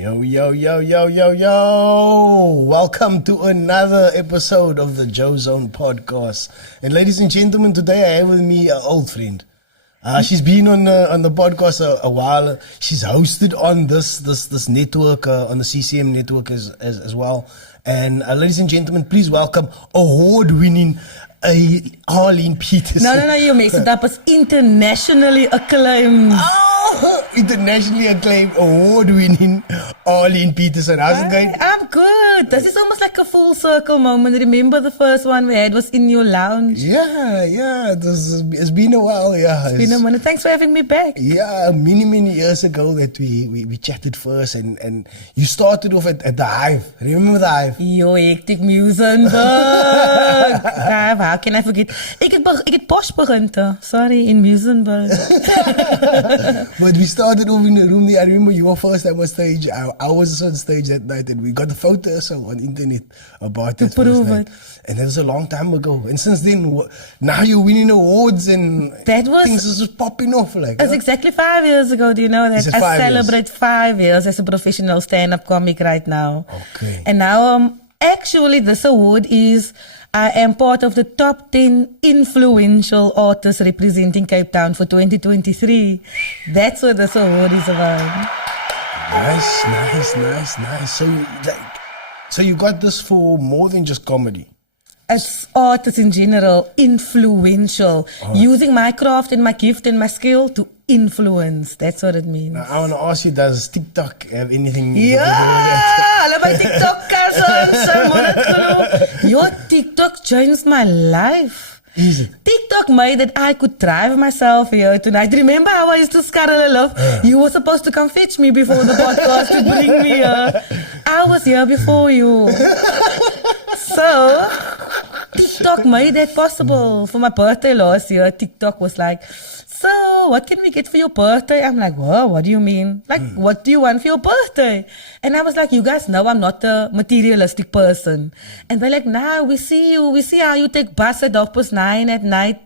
Yo, yo, yo, yo, yo, yo. Welcome to another episode of the JoeZONE podcast. And ladies and gentlemen, today I have with me an old friend. She's been on the podcast a while. She's hosted on this network, on the CCM network as well. And ladies and gentlemen, please welcome award-winning ARLENE Petersen. No, you messed it up. It's internationally acclaimed. Oh, internationally acclaimed, award-winning ARLENE Petersen. How's it going? I'm good. This is almost like a full circle moment. Remember the first one we had was in your lounge? Yeah. It's been a while, yeah. It's been a minute. Thanks for having me back. Yeah, many years ago that we chatted first and you started off at the Hive. Remember the Hive? Yo, hectic Musenberg. Hive, how can I forget? Ik het posh begint. Sorry, in Musenberg. But we started off in the room there. I remember you were first time on stage. I was on stage that night and we got the photos on internet about to that prove first night. And that was a long time ago. And since then, now you're winning awards and things are just popping off. It's exactly 5 years ago. Do you know that? I celebrate 5 years as a professional stand-up comic right now. Okay. And now, actually, this award is... I am part of the top 10 influential artists representing Cape Town for 2023. That's what this award is about. Nice. So you got this for more than just comedy? As artists in general, influential. Using my craft and my gift and my skill to influence. That's what it means. Now, I want to ask you, does TikTok have anything to do with that? Hulle my TikTok Your TikTok changed my life. Easy. TikTok made that I could drive myself here tonight. Remember how I used to scuttle a love? You were supposed to come fetch me before the podcast to bring me here. I was here before you. So, TikTok made that possible. For my birthday last year, TikTok was like, so, what can we get for your birthday? I'm like, whoa, what do you mean? Like, what do you want for your birthday? And I was like, you guys know I'm not a materialistic person. And they're like, nah, we see you. We see how you take bus at 9:30 at night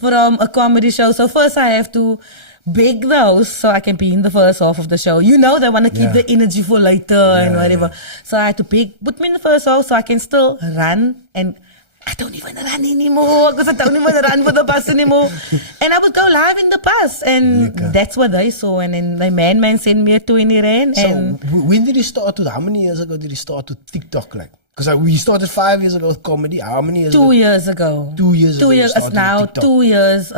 from a comedy show. So first I have to beg the host so I can be in the first half of the show. You know they want to keep the energy for later and whatever. So I had to put me in the first half so I can still run and... I don't even run anymore because I don't even run for the bus anymore. And I would go live in the bus and that's what they saw. And then the man sent me a 20 rand. So when did you start how many years ago did you start with TikTok? Because we started 5 years ago with comedy. How many years ago? 2 years ago. 2 years ago. 2 years. It's now 2 years.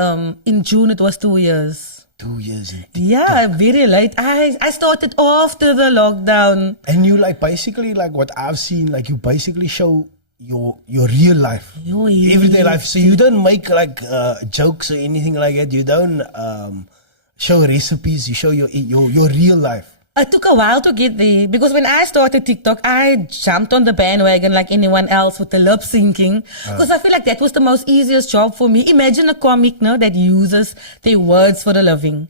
In June it was 2 years. 2 years in TikTok. Yeah, very late. I started after the lockdown. And you basically what I've seen, you basically show your real life, everyday life. So you don't make jokes or anything like that. You don't show recipes. You show your real life. It took a while to get there because when I started TikTok, I jumped on the bandwagon like anyone else with the lip syncing because I feel like that was the most easiest job for me. Imagine a comic that uses their words for a living.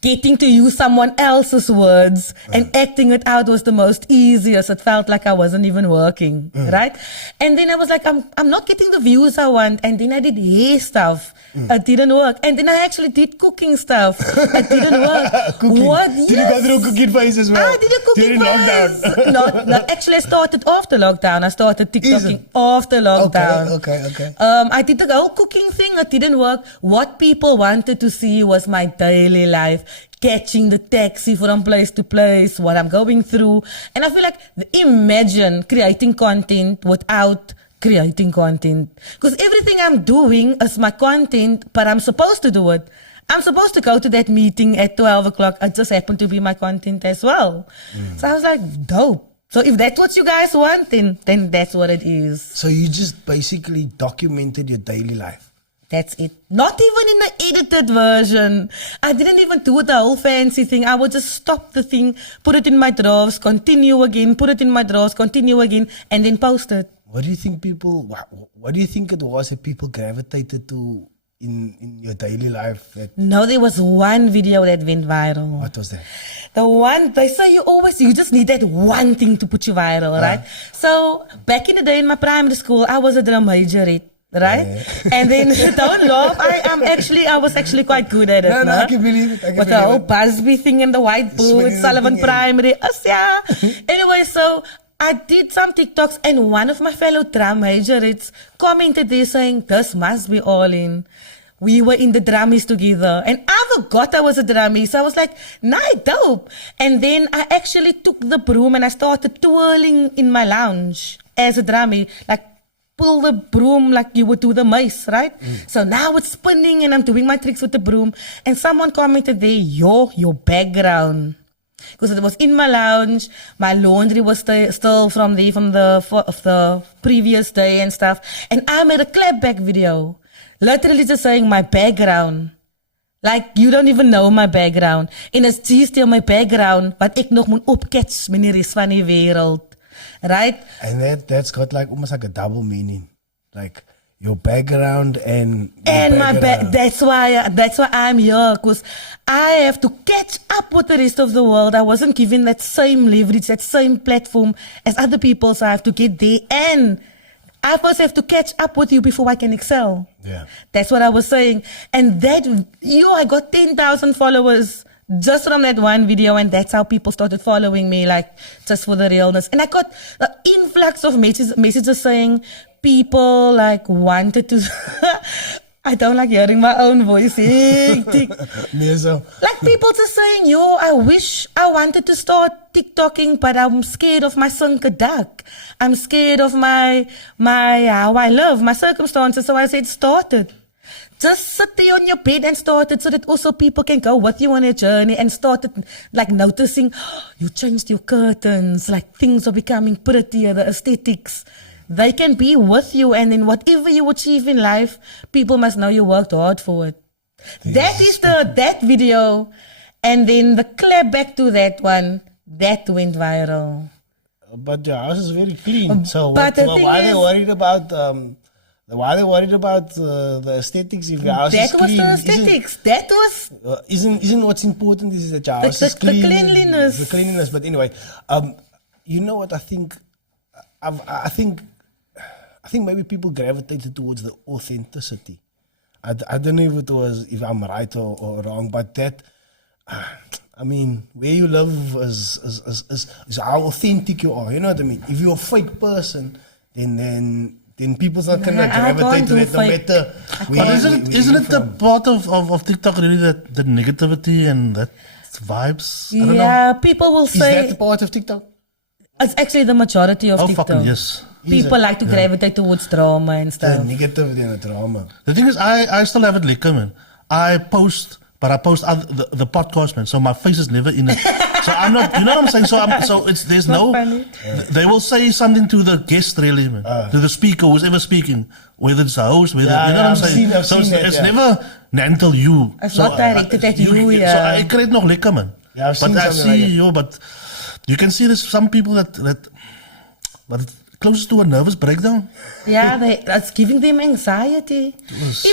Getting to use someone else's words and acting it out was the most easiest. It felt like I wasn't even working, right? And then I was like, I'm not getting the views I want. And then I did hair stuff. It didn't work. And then I actually did cooking stuff. It didn't work. What? Did you go through a cooking phase as well? I did a cooking phase. Lockdown. Actually, I started after lockdown. I started TikToking after lockdown. Okay. I did the whole cooking thing. It didn't work. What people wanted to see was my daily life. Catching the taxi from place to place, what I'm going through. And I feel like, imagine creating content without creating content. Because everything I'm doing is my content, but I'm supposed to do it. I'm supposed to go to that meeting at 12 o'clock. It just happened to be my content as well. So I was like, dope. So if that's what you guys want, then that's what it is. So you just basically documented your daily life. That's it. Not even in the edited version. I didn't even do the whole fancy thing. I would just stop the thing, put it in my drafts, continue again, put it in my drafts, continue again, and then post it. What do you think what do you think it was that people gravitated to in your daily life? No, there was one video that went viral. What was that? The one, they say you just need that one thing to put you viral, right? So back in the day in my primary school, I was a drum majorette. right? And then don't laugh. I was actually quite good at it. No, I can believe it. With the whole Busby thing and the white boots, Sullivan Primary. Yeah. Anyway, so I did some TikToks, and one of my fellow drum majors commented there saying, "This must be ARLENE. We were in the drummies together." And I forgot I was a drummie. So I was like, nice, dope. And then I actually took the broom and I started twirling in my lounge as a drummie. Like, pull the broom like you would do the mice, right? So now it's spinning and I'm doing my tricks with the broom. And someone commented there, your background. Because it was in my lounge. My laundry was still from the previous day and stuff. And I made a clapback video. Literally just saying my background. Like, you don't even know my background. En is still my background wat ek nog moet opkets met die res van die wêreld. Right? And that's got like almost like a double meaning. Like your background and my back. That's why I'm here, because I have to catch up with the rest of the world. I wasn't given that same leverage, that same platform as other people, so I have to get there. And I first have to catch up with you before I can excel. Yeah. That's what I was saying. And I got 10,000 followers just from that one video, and that's how people started following me, like, just for the realness. And I got an influx of messages saying people, like, wanted to... I don't like hearing my own voice. Me so. Like, people just saying, I wish I wanted to start TikToking, but I'm scared of my sunken duck. I'm scared of my how I live, my circumstances. So I said, start it. Just sit there on your bed and start it, so that also people can go with you on your journey and start it, like, noticing, you changed your curtains, like, things are becoming prettier, the aesthetics. They can be with you, and then whatever you achieve in life, people must know you worked hard for it. That is that video, and then the clap back to that one, that went viral. But your house is very clean. So why are they worried about the aesthetics if your house is clean? That was the aesthetics. That was... Isn't what's important is that your house is clean. The cleanliness. The cleanliness. But anyway, you know what I think? I think maybe people gravitated towards the authenticity. I don't know if I'm right or wrong, but that, I mean, where you live is how authentic you are. You know what I mean? If you're a fake person, then people's not gonna gravitate to it no matter where. But isn't it the part of TikTok really that the negativity and that vibes? I don't know. People will say. Is that the part of TikTok? It's actually the majority of TikTok. Fucking yes. People like to gravitate towards drama and stuff. The negativity and the drama. The thing is, I still have it liquor, man. I post the podcast, man. So my face is never in it. So I'm not, you know what I'm saying? There's no, they will say something to the guest, really, man. To the speaker, who's ever speaking, whether it's a host, whether, you know what I'm saying? It's never until you. It's not directed at you, yeah. So I create nog lekker, man. Yeah, I've seen something like it. But you can see there's some people that it's close to a nervous breakdown. Yeah, that's giving them anxiety.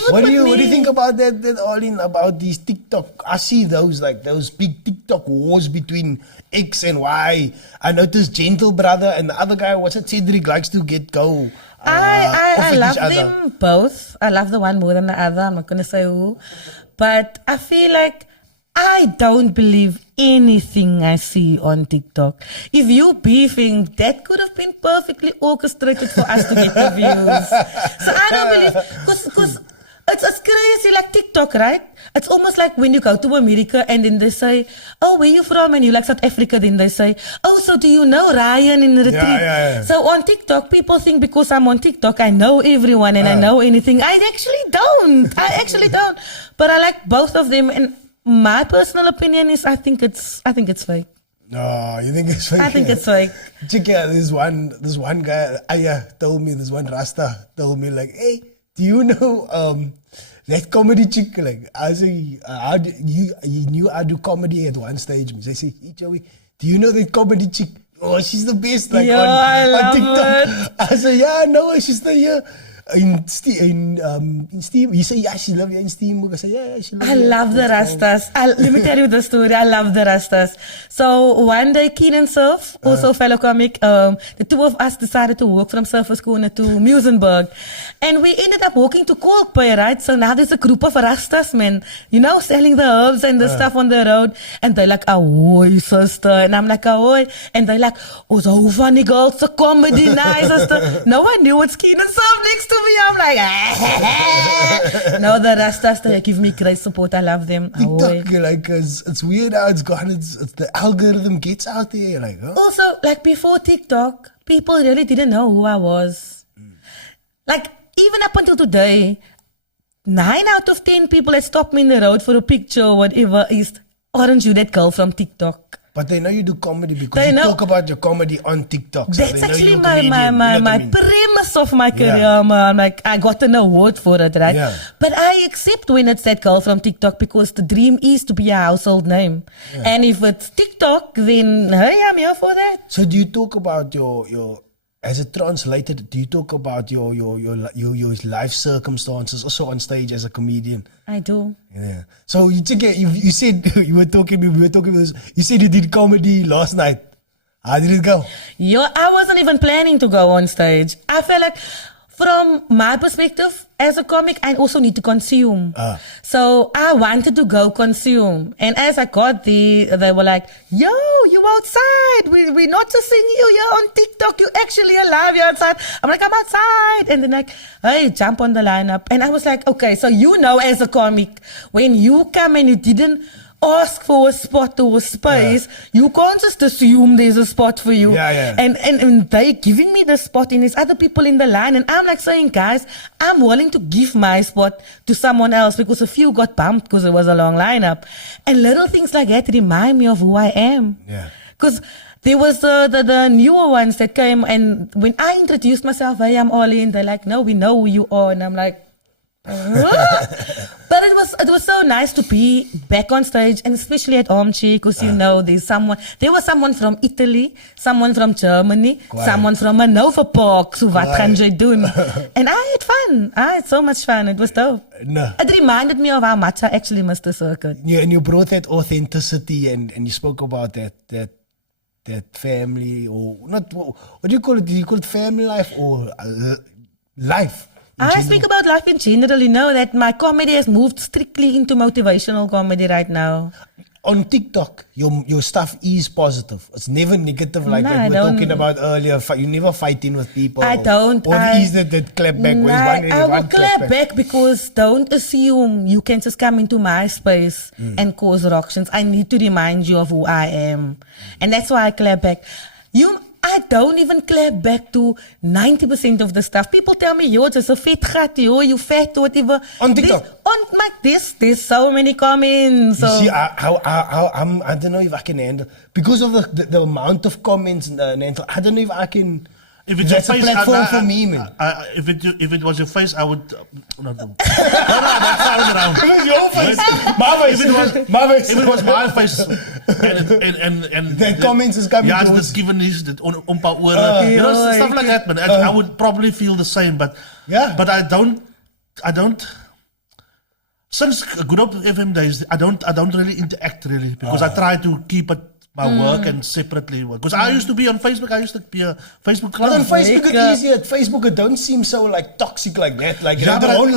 What do you think about that ARLENE, about these TikTok? I see those big TikTok wars between X and Y. I noticed Gentle Brother and the other guy, what's it, Cedric, likes to go. I love them both. I love the one more than the other. I'm not gonna say who, but I feel like I don't believe anything I see on TikTok. If you beefing, that could have been perfectly orchestrated for us to get the views. So I don't believe, because it's crazy, like TikTok, right? It's almost like when you go to America and then they say, oh, where you from? And you like South Africa, then they say, oh, so do you know Ryan in the retreat? Yeah. So on TikTok, people think because I'm on TikTok, I know everyone and I know anything. I actually don't. But I like both of them, and my personal opinion is I think it's fake. No, you think it's fake? I think it's fake. Check out this one guy, Aya told me, this one Rasta told me, like, hey, do you know that comedy chick? Like, I say, you knew I do comedy at one stage. I say, hey Joey, do you know that comedy chick? Oh, she's the best, like, on TikTok. I say, yeah, I know her, she's still here. in Steam, you say, yeah, she love you in Steam. I say, yeah, she love I you. love the Rastas. Let me tell you the story. I love the Rastas. So one day, Keenan Surf, also a fellow comic, the two of us decided to walk from Surfers Corner to Muizenberg. And we ended up walking to Kalkpay, right? So now there's a group of Rastas, man, selling the herbs and the stuff on the road. And they're like, ahoy, sister. And I'm like, ahoy. And they're like, oh, so funny girls, so comedy, nice, sister. No one knew it's Keenan Surf next to me. I'm like, no, the Rastas, they give me great support. I love them. TikTok, like, it's weird how it's gone. It's the algorithm gets out there. Like, oh. Also, like before TikTok, people really didn't know who I was. Like, even up until today, 9 out of 10 people that stop me in the road for a picture or whatever is, aren't you that girl from TikTok? But they know you do comedy because you talk about your comedy on TikTok. So that's actually my premise of my career, man. Like, I got an award for it, right? Yeah. But I accept when it's that girl from TikTok because the dream is to be a household name. Yeah. And if it's TikTok, then hey, I'm here for that. So do you talk about your as a translator, do you talk about your life circumstances also on stage as a comedian? I do. Yeah. So you said we said you did comedy last night. How did it go? Yeah, I wasn't even planning to go on stage. I felt like, from my perspective, as a comic, I also need to consume. So I wanted to go consume. And as I got there, they were like, yo, you outside. We're not just seeing you. You're on TikTok. You're actually alive. You're outside. I'm like, I'm outside. And then like, hey, jump on the lineup. And I was like, okay, so as a comic, when you come and you didn't ask for a spot or a space, you can't just assume there's a spot for you. And they giving me the spot and there's other people in the line and I'm like saying, guys, I'm willing to give my spot to someone else because a few got bumped because it was a long lineup. And little things like that remind me of who I am. Because there was the newer ones that came and when I introduced myself, hey, I'm ARLENE, they're like, no, we know who you are. And I'm like, but it was so nice to be back on stage and especially at Armchair because there was someone from Italy, someone from Germany, someone from Manova Park, so what gaan jy doen? And I had fun. I had so much fun. It was dope. It reminded me of how much I actually missed the circuit. Yeah, and you brought that authenticity and you spoke about that family or not, what do you call it? Do you call it family life or life? I speak about life in general, that my comedy has moved strictly into motivational comedy right now. On TikTok, your stuff is positive. It's never negative like we were talking about earlier. You never fighting with people. I don't. Or is that clap back? I will clap back because don't assume you can just come into my space and cause ructions. I need to remind you of who I am. And that's why I clap back. I don't even clap back to 90% of the stuff. People tell me, yo, it's a fat gat, yo, you fat, whatever. On TikTok? There's so many comments. So. You see, I don't know if I can handle, because of the amount of comments, I don't know if I can. If it's that's your a face, platform for me, man. If it was your face, I would. No, that's around. If it was your face, my face. If it was my face, and the comments is coming. Yeah, this given this, stuff like that. But I would probably feel the same. But but I don't. Since Good Up FM days, I don't really interact really because I try to keep it. My work and separately work. Because I used to be on Facebook. I used to be a Facebook clown. But on Facebook it's easier. At Facebook it don't seem so like toxic like that. Like Facebook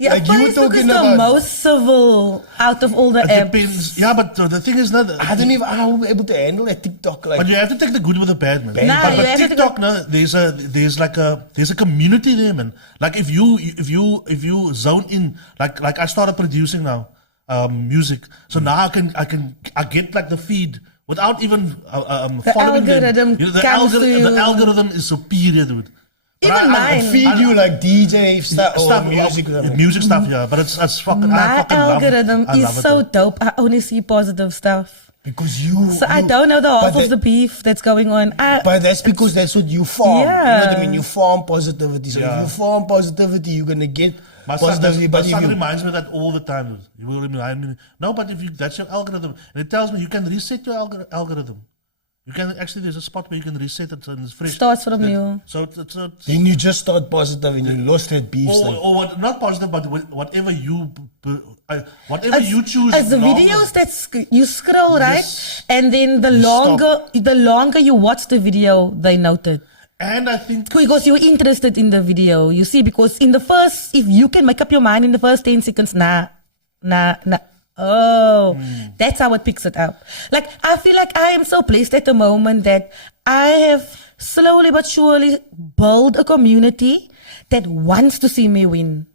you were talking is the most civil out of all the apps. Depends. Yeah, but the thing is that I don't even how I'm able to handle that TikTok. Like, but you have to take the good with the bad, man. But TikTok, there's a community there, man. Like if you zone in, like I started producing now, music. So now I get like the feed. Without even following algorithm them. The algorithm is superior, dude. Even mine. Feed you like DJ stuff or music. Music stuff, yeah. But it's fucking. My algorithm is so dope. I only see positive stuff. Because I don't know the half of the beef that's going on. But that's because that's what you farm. Yeah. You know what I mean? You farm positivity. So if you farm positivity, you're gonna get. My son reminds me of that all the time. You will remind me. No, but that's your algorithm. And it tells me you can reset your algorithm. You can actually, there's a spot where you can reset it and it's fresh. Starts from new. So it's Then you just start positive and you lost that beef. or what, not positive, but whatever whatever you choose. As the normal. videos that you scroll, right? Yes. And then the longer you watch the video, they note it. And I think Because you're interested in the video, you see, because in the first, if you can make up your mind in the first 10 seconds, nah. That's how it picks it up. Like, I feel like I am so blessed at the moment that I have slowly but surely built a community that wants to see me win.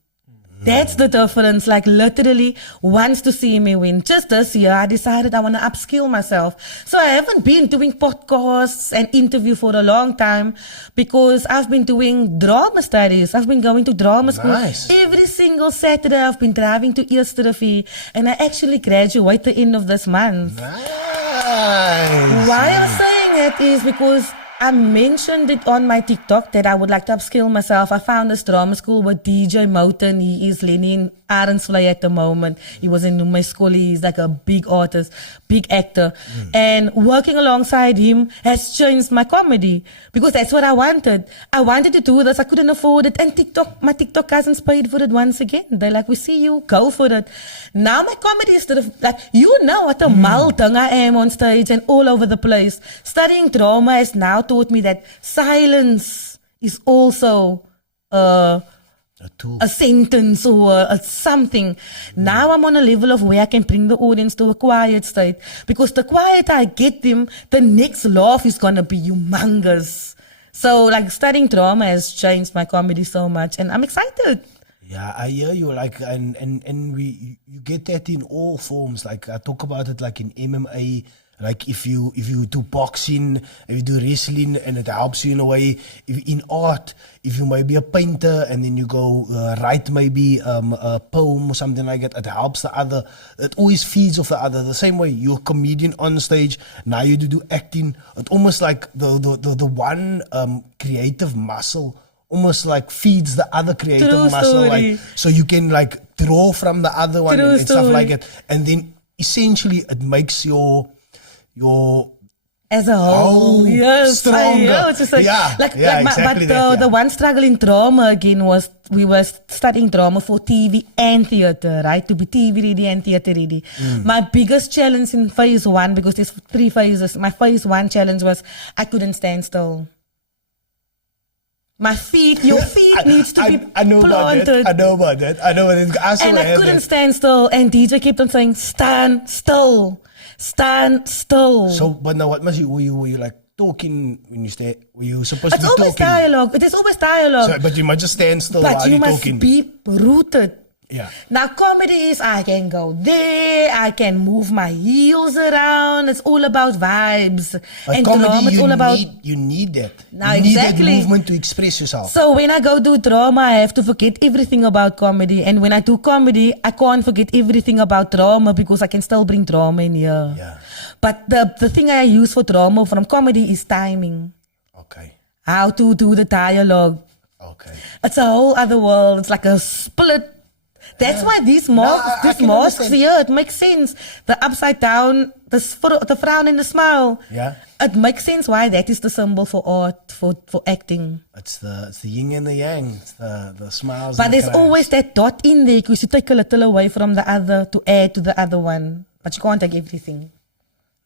That's the difference, like literally wants to see me win. Just this year, I decided I want to upskill myself. So I haven't been doing podcasts and interview for a long time because I've been doing drama studies. I've been going to drama school. Nice. Every single Saturday, I've been driving to Eerste Rivier and I actually graduate the end of this month. Nice. Why I'm saying it is because I mentioned it on my TikTok that I would like to upskill myself. I found this drama school with DJ Moten. He is learning in Arlesene at the moment. He was in my school. He's like a big artist, big actor. And working alongside him has changed my comedy because that's what I wanted. I wanted to do this. I couldn't afford it. And my TikTok cousins paid for it once again. They're like, we see you, go for it. Now my comedy is like, you know what a mal thing I am on stage and all over the place. Studying drama has now taught me that silence is also A tool. a sentence or something. Now I'm on a level of where I can bring the audience to a quiet state. Because the quieter I get them, the next laugh is going to be humongous. So like studying drama has changed my comedy so much and I'm excited. Yeah, I hear you. Like, and you get that in all forms. Like, I talk about it like in MMA. Like, if you do boxing, if you do wrestling, and it helps you in a way. If in art, if you might be a painter, and then you go write maybe a poem or something like that, it helps the other. It always feeds off the other. The same way you're a comedian on stage. Now you do acting. It almost like the one creative muscle almost like feeds the other creative True muscle, story. like so you can like draw from the other one True and stuff story. like that, and then essentially it makes your as a whole, yes, stronger. yeah, it's just like, exactly but that, the one struggle in drama again was we were studying drama for TV and theater, right? To be TV ready and theater ready. My biggest challenge in phase one, because there's 3 phases, my phase one challenge was I couldn't stand still. My feet, your feet needs to be I know planted. I know about that. I couldn't stand still. And DJ kept on saying, stand still. Stand still. So, but now what must you, were you like talking when you stay? Were you supposed to be always talking? dialogue. It is always dialogue. So, but you must just stand still But while you you're must talking. be rooted. Yeah. Now comedy is I can go there, I can move my heels around. It's all about vibes. But and comedy, drama, it's you all about. you need that. Now, you need exactly. that movement to express yourself. So when I go do drama, I have to forget everything about comedy. And when I do comedy, I can't forget everything about drama because I can still bring drama in here. Yeah. But the thing I use for drama from comedy is timing. Okay. How to do the dialogue. Okay. It's a whole other world. It's like a split. That's why these masks, understand. here, it makes sense. The upside down, the frown and the smile. Yeah. It makes sense why that is the symbol for art, for acting. It's the yin and the yang. It's the smiles. But and the there's cries. always that dot in there because you take a little away from the other to add to the other one. But you can't take everything.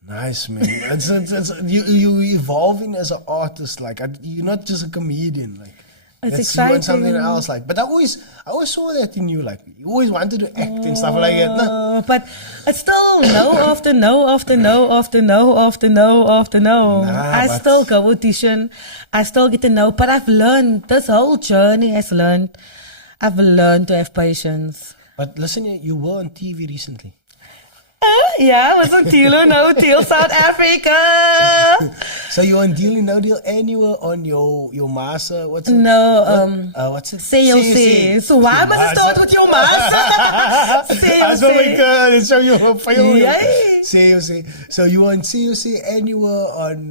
Nice, man. it's you evolving as an artist. Like you're not just a comedian. Like It's that's you and exciting. something else. Like, but I always saw that in you. Like you always wanted to act and stuff like that. No? But it's still no after no after no after no after no after no. I but- still go audition. I still get to know. But I've learned, this whole journey I've learned to have patience. But listen, you were on TV recently. Yeah, I was on Deal No Deal South Africa. So you were on Deal No Deal, and you were on your master. What's it? No, What's it? COC. So why must it start with your master? I saw my girl show you a film. Yay. COC. So you were on COC and you were on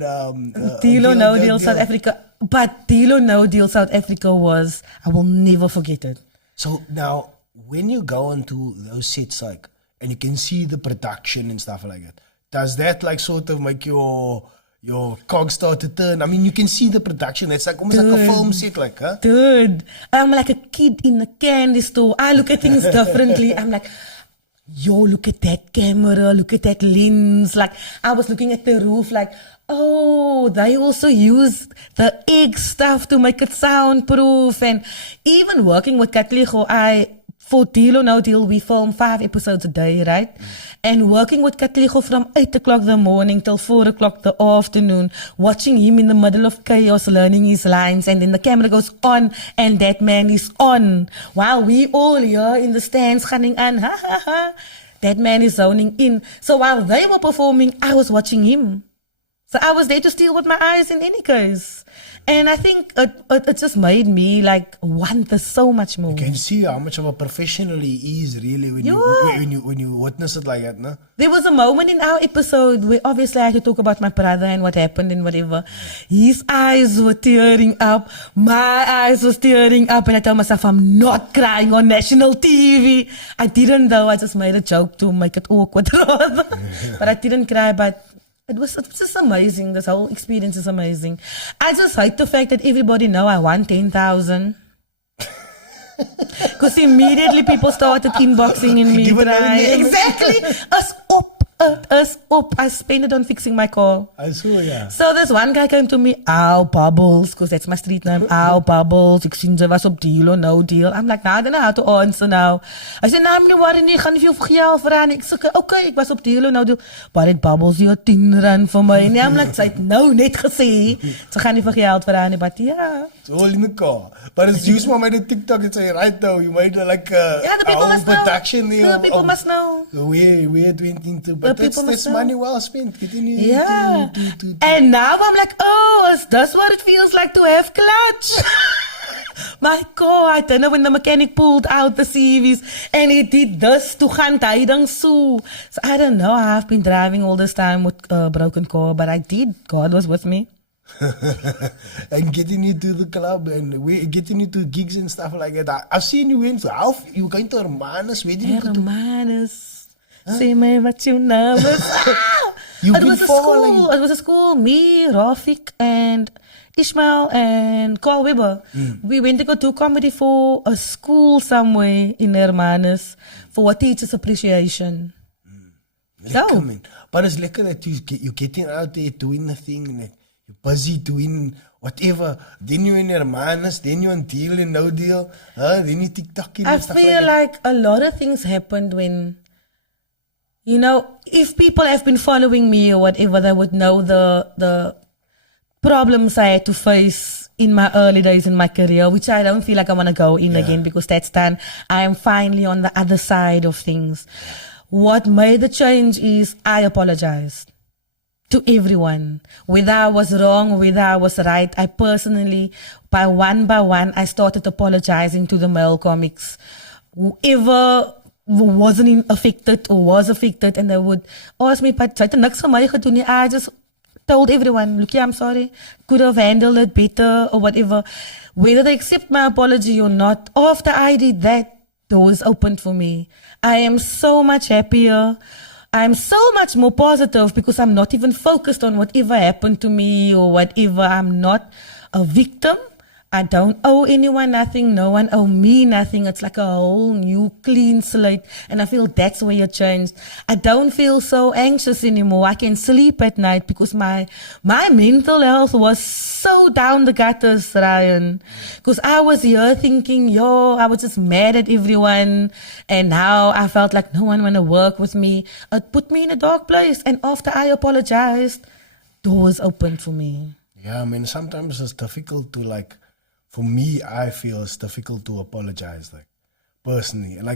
Deal or No Deal South Africa. But Deal or No Deal South Africa was, I will never forget it. So now, when you go onto those sets, like, and you can see the production and stuff like that, does that like sort of make your your cogs start to turn. I mean, you can see the production. It's like almost like a film set, like, huh? Dude, I'm like a kid in a candy store. I look at things differently. I'm like, yo, look at that camera, look at that lens. Like, I was looking at the roof like, oh, they also use the egg stuff to make it soundproof. And even working with Katligo, for Deal or No Deal, we film 5 episodes a day, right? And working with Katligo from 8 o'clock in the morning till 4 o'clock the afternoon, watching him in the middle of chaos, learning his lines, and then the camera goes on, and that man is on. While we all here in the stands, running on, ha ha ha, that man is zoning in. So while they were performing, I was watching him. So I was there to steal with my eyes in any case. And I think it just made me like want this so much more. You can see how much of a professional he is really when you witness it like that, no? There was a moment in our episode where obviously I had to talk about my brother and what happened and whatever. His eyes were tearing up. My eyes was tearing up. And I told myself, I'm not crying on national TV. I didn't though. I just made a joke to make it awkward. But I didn't cry. But it was just amazing. This whole experience is amazing. I just hate the fact that everybody know I won 10,000. Because immediately people started inboxing in me. Exactly. Us up. I spent it on fixing my car. I saw, yeah. So this one guy came to me, ow, Bubbles, because that's my street name, ow, Bubbles. Ek sien jy was op Deal or No Deal. I'm like, I don't know how to answer now. I said, nou, meneer, worry nie, gaan nie veel geld vir aan. Ek sê, okay, ek was op Deal or No Deal. Maar het Bubbles hier 10 rand vir my. En I'm like, sy het nou net gesê, sy gaan nie veel geld vir aan, but yeah. It's all in the car. But it's used for made a TikTok. It's right though. You made like yeah, the people must production know. The people must know. Where it went into. But that's money well spent. Yeah. And now I'm like, oh, is this what it feels like to have clutch? My God, I know when the mechanic pulled out the CVs and he did this to gaan tyding so. So I don't know. I've been driving all this time with a broken car, but I did. God was with me. And getting you to the club and getting you to gigs and stuff like that. I've seen you went to you going to Hermanus. Where did you go to? Hermanus. Say me what you nervous. You've It been was a school. It was a school. Me, Rafik, and Ishmael and Carl Weber. We went to go do comedy for a school somewhere in Hermanus for a teacher's appreciation. Lekker, man. But it's lekker that you're getting out there doing the thing. Like, you're busy doing whatever. Then you're in Hermanus, then you're on Deal and No Deal. Then you TikToking I and stuff feel like like a lot of things happened when, you know, if people have been following me or whatever, they would know the problems I had to face in my early days in my career, which I don't feel like I want to go in again because that's done. I am finally on the other side of things. What made the change is I apologized to everyone. Whether I was wrong, whether I was right, I personally, by one, I started apologizing to the male comics. Whoever wasn't affected or was affected, and they would ask me, but jy het niks vir my gedoen nie. I just told everyone, look, I'm sorry, could have handled it better or whatever. Whether they accept my apology or not, after I did that, doors opened for me. I am so much happier. I'm so much more positive because I'm not even focused on whatever happened to me or whatever. I'm not a victim. I don't owe anyone nothing. No one owe me nothing. It's like a whole new clean slate. And I feel that's where you changed. I don't feel so anxious anymore. I can sleep at night because my mental health was so down the gutters, Ryan. Because I was here thinking, I was just mad at everyone. And now I felt like no one want to work with me. It put me in a dark place. And after I apologized, doors opened for me. Yeah, I mean, sometimes it's difficult to for me, I feel it's difficult to apologize, personally. And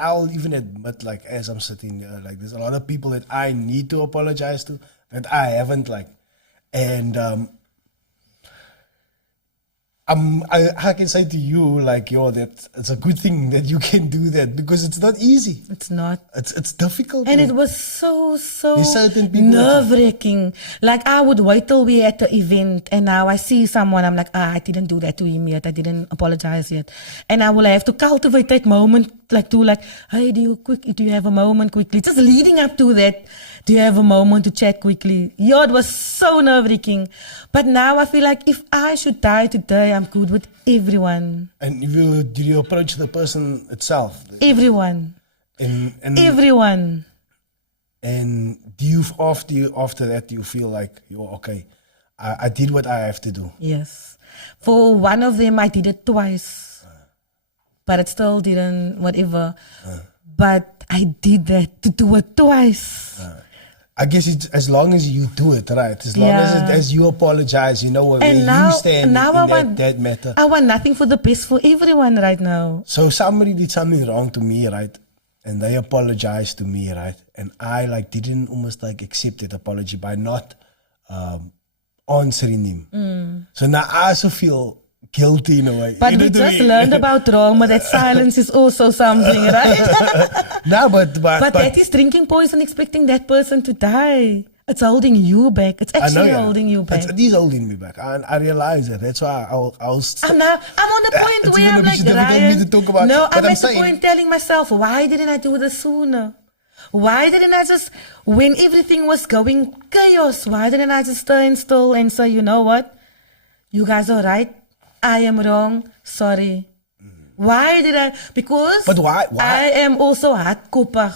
I'll even admit, as I'm sitting here, there's a lot of people that I need to apologize to that I haven't, and I can say to you, like, that it's a good thing that you can do that because it's not easy. It's not. It's difficult. And man. it was so There's certain people nerve-wracking. Like, I would wait till we're at the event and now I see someone, I'm like, I didn't do that to him yet. I didn't apologize yet. And I will have to cultivate that moment, hey, do you have a moment quickly? Just leading up to that, do you have a moment to chat quickly? It was so nerve-wracking. But now I feel like if I should die today, I'm good with everyone. And did you approach the person itself? Everyone. And Everyone. And after that, you feel like you're okay. I did what I have to do. Yes. For one of them, I did it twice. But it still didn't, whatever. But I did that to do it twice. I guess it's as long as you do it right, as long as you apologize, you know where you stand in that matter. I want nothing for the best for everyone right now. So somebody did something wrong to me, right? And they apologized to me, right? And I didn't almost accept that apology by not answering him. So now I also feel guilty in a way. But we just learned about trauma that silence is also something, right? No, but that is drinking poison, expecting that person to die. It's holding you back. It's actually holding you back. It is holding me back. I realize that. That's why I'm on the point where I'm like, Ryan, I'm at the point telling myself, why didn't I do this sooner? Why didn't I just, when everything was going chaos, why didn't I just stand still and say, you know what? You guys are right. I am wrong. Sorry. Why did I? Because but why? I am also hardkoppig.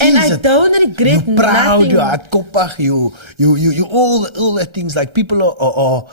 And I don't regret you're proud, nothing. You're hardkoppig, you all the things like people are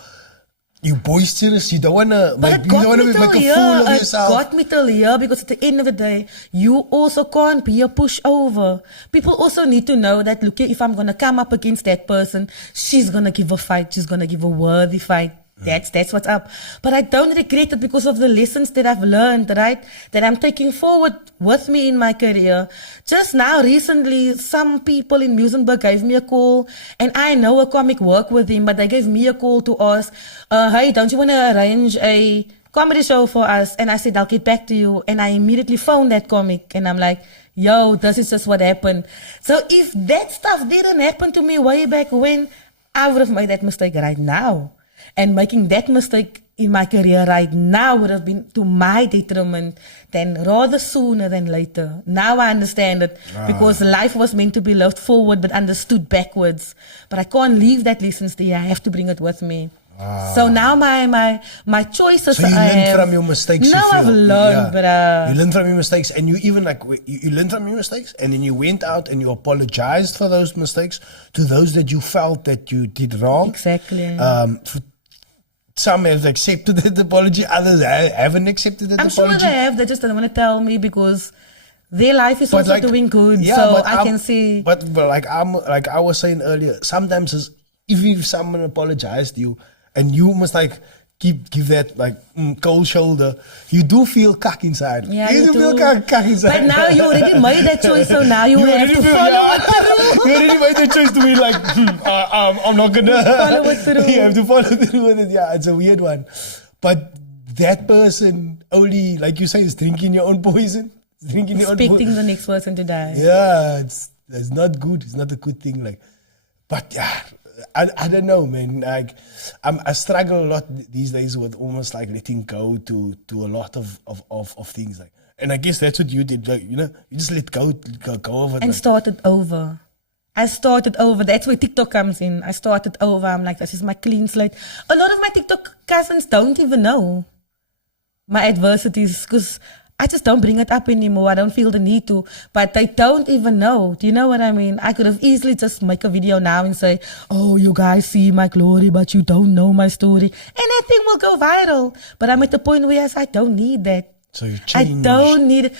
you boisterous. You don't wanna make a fool of yourself. It got me till here because at the end of the day, you also can't be a pushover. People also need to know that look, if I'm gonna come up against that person, she's gonna give a fight. She's gonna give a worthy fight. That's what's up. But I don't regret it because of the lessons that I've learned, right? That I'm taking forward with me in my career. Just now, recently, some people in Muizenberg gave me a call, and I know a comic work with him, but they gave me a call to ask, hey, don't you want to arrange a comedy show for us? And I said, I'll get back to you. And I immediately phoned that comic, and I'm like, yo, this is just what happened. So if that stuff didn't happen to me way back when, I would have made that mistake right now. And making that mistake in my career right now would have been to my detriment than rather sooner than later. Now I understand it because life was meant to be lived forward but understood backwards. But I can't leave that lessons there. I have to bring it with me. So now my choices. So you learn from your mistakes. No, I've learned, bruh. You learn from your mistakes, and you even you learn from your mistakes, and then you went out and you apologized for those mistakes to those that you felt that you did wrong. Exactly. Some have accepted that apology, others haven't accepted that apology. I'm sure they have. They just don't want to tell me because their life is also doing good. So I can see. But like I was saying earlier, sometimes if someone apologized to you and you must give that cold shoulder, you do feel cock inside. Yeah, you do feel cock inside. But now you already made that choice, so now you have to follow it through. You already made the choice to be like, I'm not gonna follow it through. You have to follow through with it. Yeah, it's a weird one. But that person only, like you say, is drinking your own poison. Expecting the next person to die. Yeah, it's not good. It's not a good thing. But yeah. I don't know, man. I struggle a lot these days with almost letting go to a lot of things. And I guess that's what you did. You just let go of it. And started over. I started over. That's where TikTok comes in. I started over. I'm like, this is my clean slate. A lot of my TikTok cousins don't even know my adversities because I just don't bring it up anymore. I don't feel the need to. But they don't even know. Do you know what I mean? I could have easily just make a video now and say, oh, you guys see my glory, but you don't know my story. And that thing will go viral. But I'm at the point where I don't need that. So you changed. I don't need it.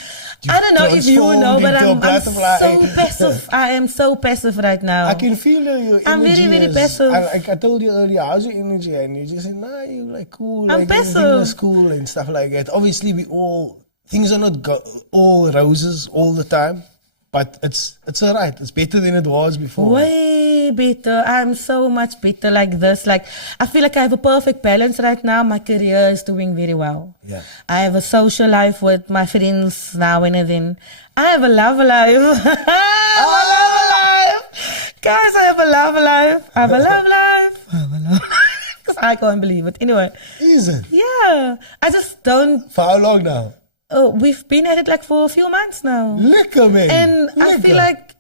I don't know if you know, but I'm so passive. I am so passive right now. I can feel your energy. I'm very, very passive. I told you earlier, how's your energy? And you just said, nah, you're cool. I'm passive. Everything is cool and stuff like that. Obviously, things are not all roses all the time, but it's alright. It's better than it was before. Way better. I'm so much better like this. Like, I feel like I have a perfect balance right now. My career is doing very well. Yeah. I have a social life with my friends now and then. I have a love life. I have a love life. Guys, I have a love life. I have a love life. I have a love life. 'Cause I can't believe it. Anyway. Is it? Yeah. I just don't. For how long now? We've been at it like for a few months now. Lekker, man. And I Lekker. feel like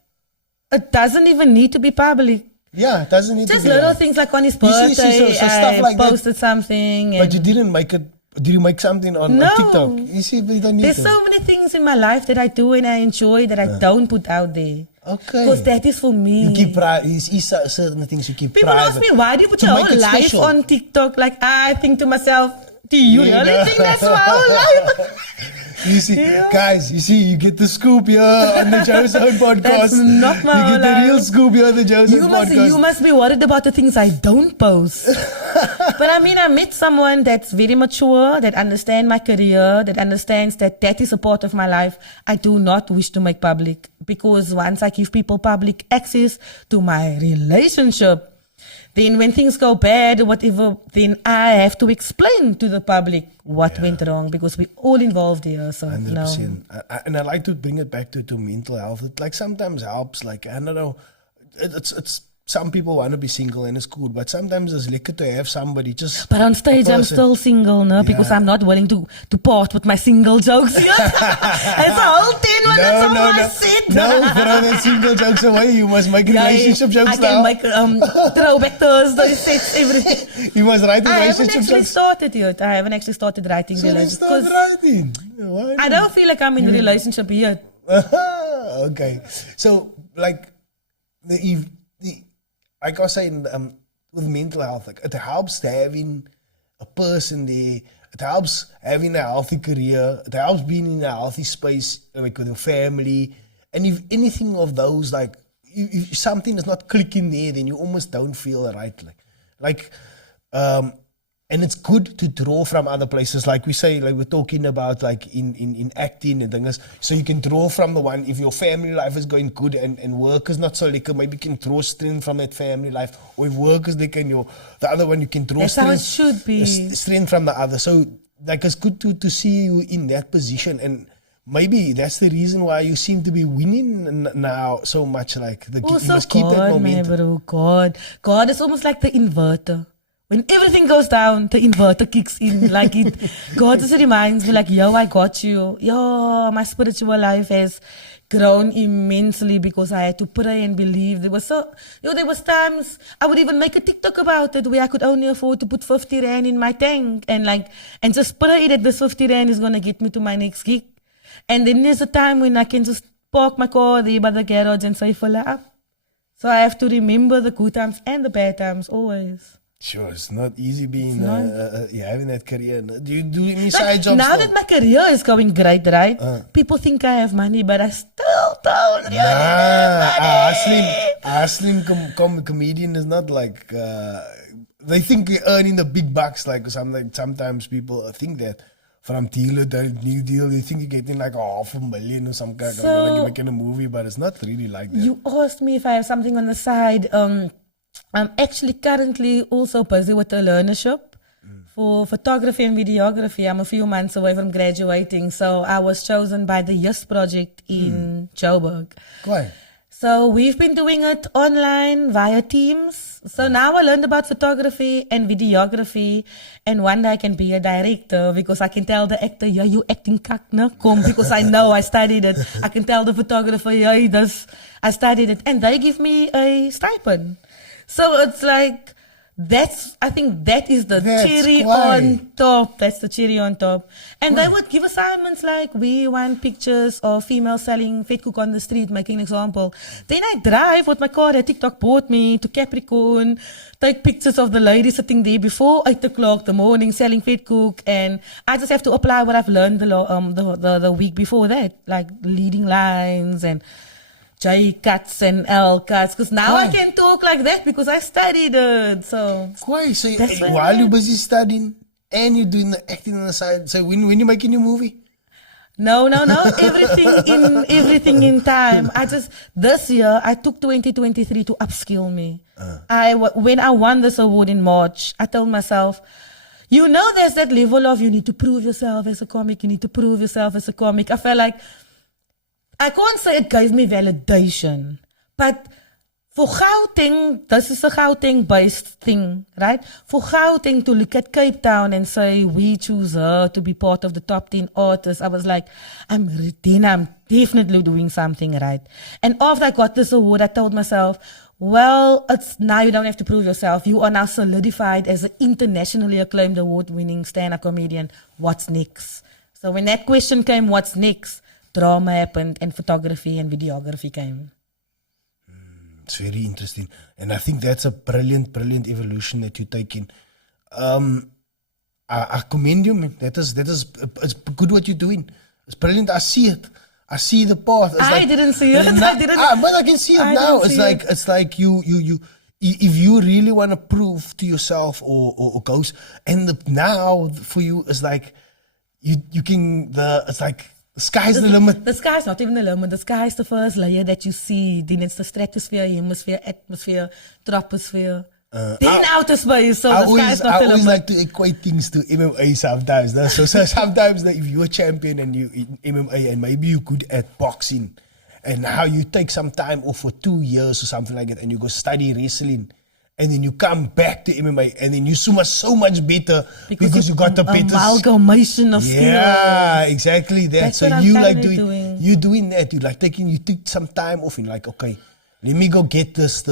it doesn't even need to be public. Yeah, it doesn't need Just to be. little things like on his You see, birthday, so stuff I like that. posted something. But And you didn't make it. Did you make something on No. TikTok? You see, but you don't need there's to. so many things in my life that I do and I enjoy that I don't put out there. Okay. Because that is for me. You keep you see certain things you keep People private. ask me, why do you put to your make whole it life special. on TikTok? Like, I think to myself, do you Yeah. really think that's my whole life? You see, Yeah. guys, you see, you get the scoop here on the JoeZOne podcast. That's not my You get the life. real scoop here on the JoeZOne podcast. You must be worried about the things I don't post. But I mean, I met someone that's very mature, that understands my career, that understands that that is a part of my life. I do not wish to make public, because once I give people public access to my relationship, then when things go bad or whatever, then I have to explain to the public what went wrong, because we're all involved here. So 100%. no. And I like to bring it back to mental health. It like sometimes helps. Like, I don't know, it's some people want to be single and it's cool, but sometimes it's lekker to have somebody just. But on stage, I'm person. still single, no? Because Yeah. I'm not willing to part with my single jokes yet. It's a whole 10 minutes of my set. No, throw the single jokes away. You must make Yeah, relationship jokes I now. can make throwback Thursday sets every. You must write I haven't relationship actually jokes. started yet. I haven't actually started writing So then relationships. start 'Cause writing. Why I don't feel like I'm in a relationship yet. Okay, so like like I was saying, with mental health, like it helps having a person there. It helps having a healthy career. It helps being in a healthy space, like with your family. And if anything of those, like if something is not clicking there, then you almost don't feel right. And it's good to draw from other places, like we say, like we're talking about, like in acting and things. So you can draw from the one. If your family life is going good and work is not so lekker, maybe you can draw strength from that family life. Or if work is lekker and the other one, you can draw That's how it strength, should be. strength from the other. So like it's good to see you in that position, and maybe that's the reason why you seem to be winning now so much. Like you Also, must keep that God, man, momentum. bro. God is almost like the inverter. When everything goes down, the inverter kicks in. Like it, God just reminds me, like, yo, I got you. Yo, my spiritual life has grown immensely because I had to pray and believe. There was times I would even make a TikTok about it where I could only afford to put 50 rand in my tank and just pray that this 50 rand is gonna get me to my next gig. And then there's a time when I can just park my car there by the garage and say fill up. So I have to remember the good times and the bad times always. Sure, it's not easy being not. having that career. Do you do any side jobs? Now still? that my career is going great, right? People think I have money, but I still don't really have money. Comedian is not like they think they're earning the big bucks. Like sometimes people think that from deal to new deal, they think you're getting like $500,000 or some kind of like you're making a movie, but it's not really like that. You asked me if I have something on the side. I'm actually currently also busy with a learnership for photography and videography. I'm a few months away from graduating, so I was chosen by the YES project in Joburg. Why? So we've been doing it online via Teams. So now I learned about photography and videography, and one day I can be a director because I can tell the actor, yeah, you acting kak, no? Kom, because I know I studied it. I can tell the photographer, yeah, I studied it, and they give me a stipend. So it's like, I think that is the cherry on top. That's the cherry on top. And they would give assignments like, we want pictures of females selling fat cook on the street, making an example. Then I drive with my car that TikTok bought me to Capricorn, take pictures of the lady sitting there before 8 o'clock the morning selling fat cook. And I just have to apply what I've learned the week before that, like leading lines and J cuts and L cuts, because now I can talk like that because I studied it. So Why? So That's where while I'm you're at. busy studying and you're doing the acting on the side, so when you making your movie? No. Everything in time. This year, I took 2023 to upskill me. When I won this award in March, I told myself, there's that level of you need to prove yourself as a comic. You need to prove yourself as a comic. I felt like, I can't say it gave me validation, but for Gauteng, this is a Gauteng-based thing, right? For Gauteng to look at Cape Town and say, we choose her to be part of the top 10 artists, I was like, I'm definitely doing something right. And after I got this award, I told myself, well, it's now you don't have to prove yourself. You are now solidified as an internationally acclaimed award-winning stand-up comedian. What's next? So when that question came, what's next? Drama happened and photography and videography came. It's very interesting. And I think that's a brilliant evolution that you're taking. I commend you, man. It's good what you're doing. It's brilliant. I see it. I see the path. I didn't see it. But I can see it now. It's like you if you really want to prove to yourself or goes, and now for you it's like it's like the sky's the limit. The sky's not even the limit. The sky's the first layer that you see. Then it's the stratosphere, hemisphere, atmosphere, troposphere. Then outer space. So the sky's not the limit. I always like to equate things to MMA sometimes. No? So sometimes if you're a champion and you in MMA and maybe you're good at boxing, and how you take some time off for 2 years or something like that, and you go study wrestling. And then you come back to MMA, and then you so much better because you got the better amalgamation of skills. Yeah, exactly that. That's so what you I'm like doing. You doing that. You like you take some time off, and like, okay, let me go get this.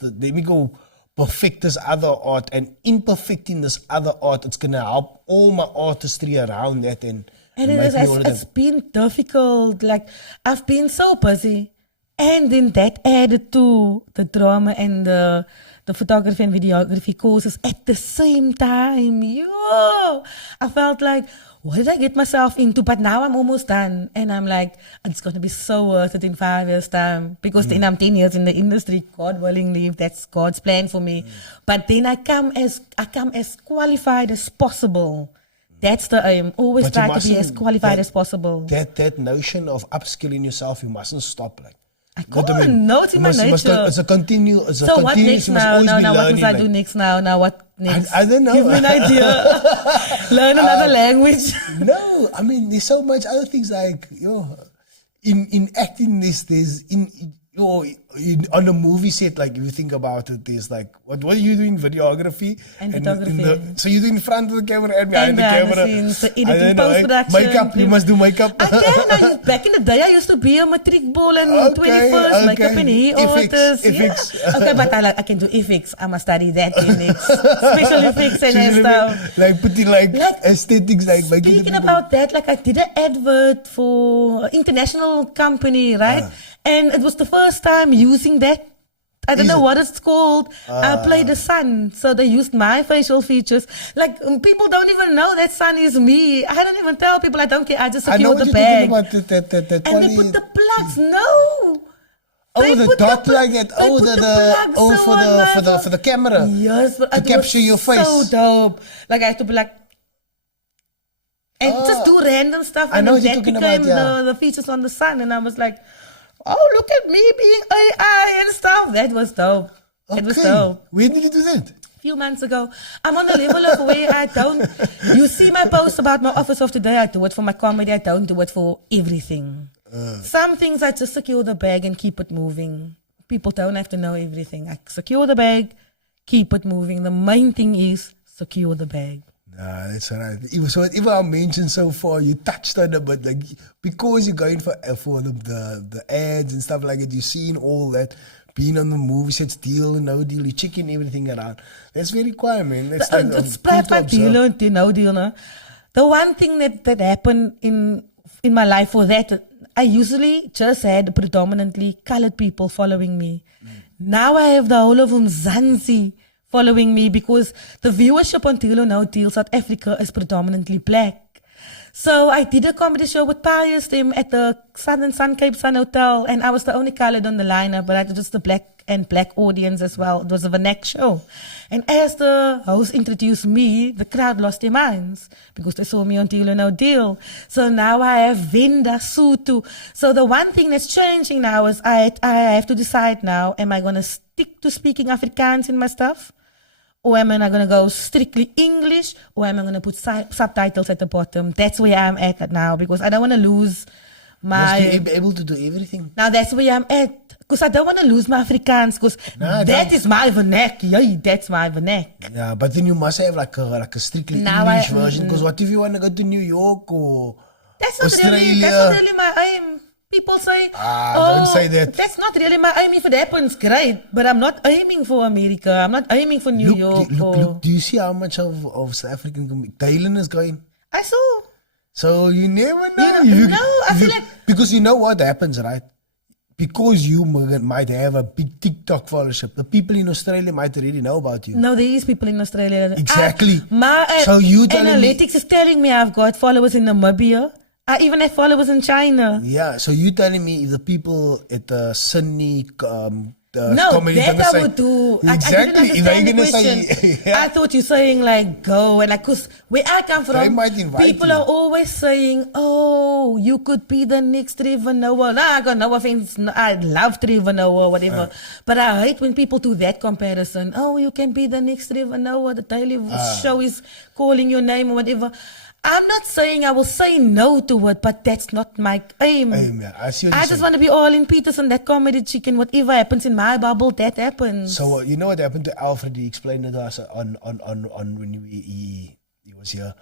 Let me go perfect this other art, and in perfecting this other art, it's gonna help all my artistry around that. And it's been difficult. Like I've been so busy, and then that added to the drama and the photography and videography courses at the same time. I felt like, what did I get myself into? But now I'm almost done. And I'm like, it's going to be so worth it in 5 years' time. Because then I'm 10 years in the industry, God willingly, if that's God's plan for me. But then I come as qualified as possible. That's the aim. Always try to be as qualified as possible. That notion of upskilling yourself, you mustn't stop. Like, I can't. No, it's in my nature. It's a continuous. So what next now? Now what must I do next now? Now what next? I don't know. Give me an idea. Learn another language. No, I mean there's so much other things like in acting. There's on a movie set, like if you think about it, there's like what are you doing? Videography and photography. So you do in front of the camera and behind the camera. Scenes, so editing, post-production. Makeup, you must do makeup. I can. Back in the day, I used to be a matric ball and 21st makeup and hair artist. Okay, but I can do effects. I must study that next. Special effects and stuff. Like putting like aesthetics. Like speaking about that, like I did an advert for an international company, right? And it was the first time using that. I don't know what it's called. I played the sun. So they used my facial features. Like, people don't even know that sun is me. I don't even tell people. I don't care. I just secure the bag. About that and they put the plugs. No. The dot like that. For the camera. Yes. But to capture your face. So dope. Like, I had to be like, and just do random stuff. I know and what you're talking about, the features on the sun. And I was like, oh, look at me being AI and stuff. That was dope. Okay. It was dope. When did you do that? A few months ago. I'm on the level of where I don't... You see my post about my office of today. I do it for my comedy. I don't do it for everything. Some things I just secure the bag and keep it moving. People don't have to know everything. I secure the bag, keep it moving. The main thing is secure the bag. Nah, that's right. So whatever I mentioned so far, you touched on it, but like because you're going for the ads and stuff like that, you've seen all that, being on the movie sets, deal and no deal, you're checking everything around. That's very quiet, man. That's it's spread like deal and no deal. No? The one thing that happened in my life was that I usually just had predominantly colored people following me. Now I have the whole of Mzansi following me because the viewership on Deal or No Deal South Africa is predominantly black. So I did a comedy show with Pius them at the Sun Cape Sun Hotel, and I was the only colored on the lineup, but I was just a black and black audience as well. It was a Vernac show. And as the host introduced me, the crowd lost their minds because they saw me on Deal or No Deal. So now I have Venda, Sutu. So the one thing that's changing now is I have to decide now, am I going to stick to speaking Afrikaans in my stuff? Or am I going to go strictly English? Or am I going to put subtitles at the bottom? That's where I'm at now because I don't want to lose my... Must you be able to do everything? Now that's where I'm at. Because I don't want to lose my Afrikaans. Because that is my vernac. Yeah, that's my vernac. Yeah, but then you must have like a strictly Now English version. Because what if you want to go to New York or that's not Australia? That's not really my aim. People say, don't say that. That's not really my aim. If it happens, great. But I'm not aiming for America. I'm not aiming for New York. Look, do you see how much of South African Dylan is going? I saw. So you never know. I feel like... Because you know what happens, right? Because you might have a big TikTok followership, the people in Australia might already know about you. No, there is people in Australia. Exactly. My so you analytics is telling me I've got followers in Namibia. I even have followers in China. Yeah, so you telling me if the people at the Sydney no, comedy that I would do. Exactly. I didn't understand the say, question. yeah. I thought you're saying like go and like, cause where I come from, people are always saying, "Oh, you could be the next Trevor Noah." Nah, I got no offense. No, I love Trevor Noah, whatever. But I hate when people do that comparison. Oh, you can be the next Trevor Noah. The daily show is calling your name or whatever. I'm not saying I will say no to it, but that's not my aim. Yeah. I just want to be Arlene Petersen, that comedy chicken. Whatever happens in my bubble, that happens. So you know what happened to Alfred? He explained it to us on when he was here.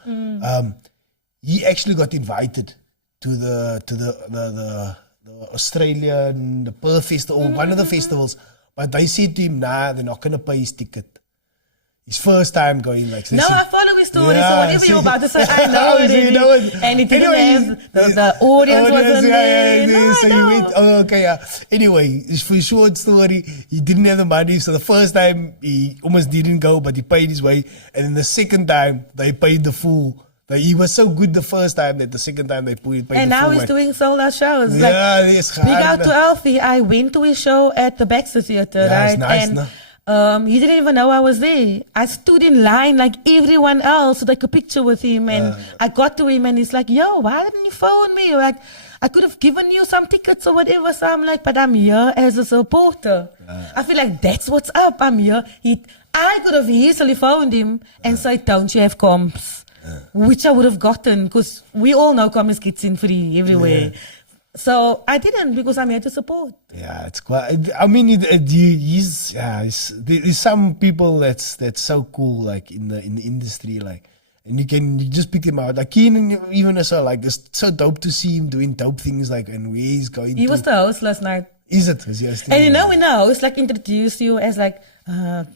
He actually got invited to the Australian, the Perth Festival, one of the festivals, but they said to him, "Nah, they're not going to pay his ticket." His first time going like this. No, I follow his story, so whatever you're about to say, I know it. And it didn't have, the audience wasn't there. No, so he went, okay, yeah. Anyway, for a short story, he didn't have the money, so the first time he almost didn't go, but he paid his way. And then the second time, they paid the full. But he was so good the first time that the second time they paid the full. And now he's doing sold-out shows. Yeah, big out to Alfie. I went to his show at the Baxter Theatre, right? It's nice, and no? He didn't even know I was there. I stood in line like everyone else to take a picture with him, and I got to him and he's like, "Yo, why didn't you phone me? Like, I could have given you some tickets or whatever." So I'm like, "But I'm here as a supporter." I feel like that's what's up. I'm here. I could have easily phoned him and said, "Don't you have comps?" Which I would have gotten because we all know comps gets in free everywhere. Yeah. So I didn't because I'm here to support. Yeah, it's quite. I mean, there's some people that's so cool, like in the industry, like, and you just pick him out. Like Keenan, even as well, like it's so dope to see him doing dope things, like, and where he's going. He was the host last night. Is it? Is he hosting? And you know, when the host like introduced you as like, and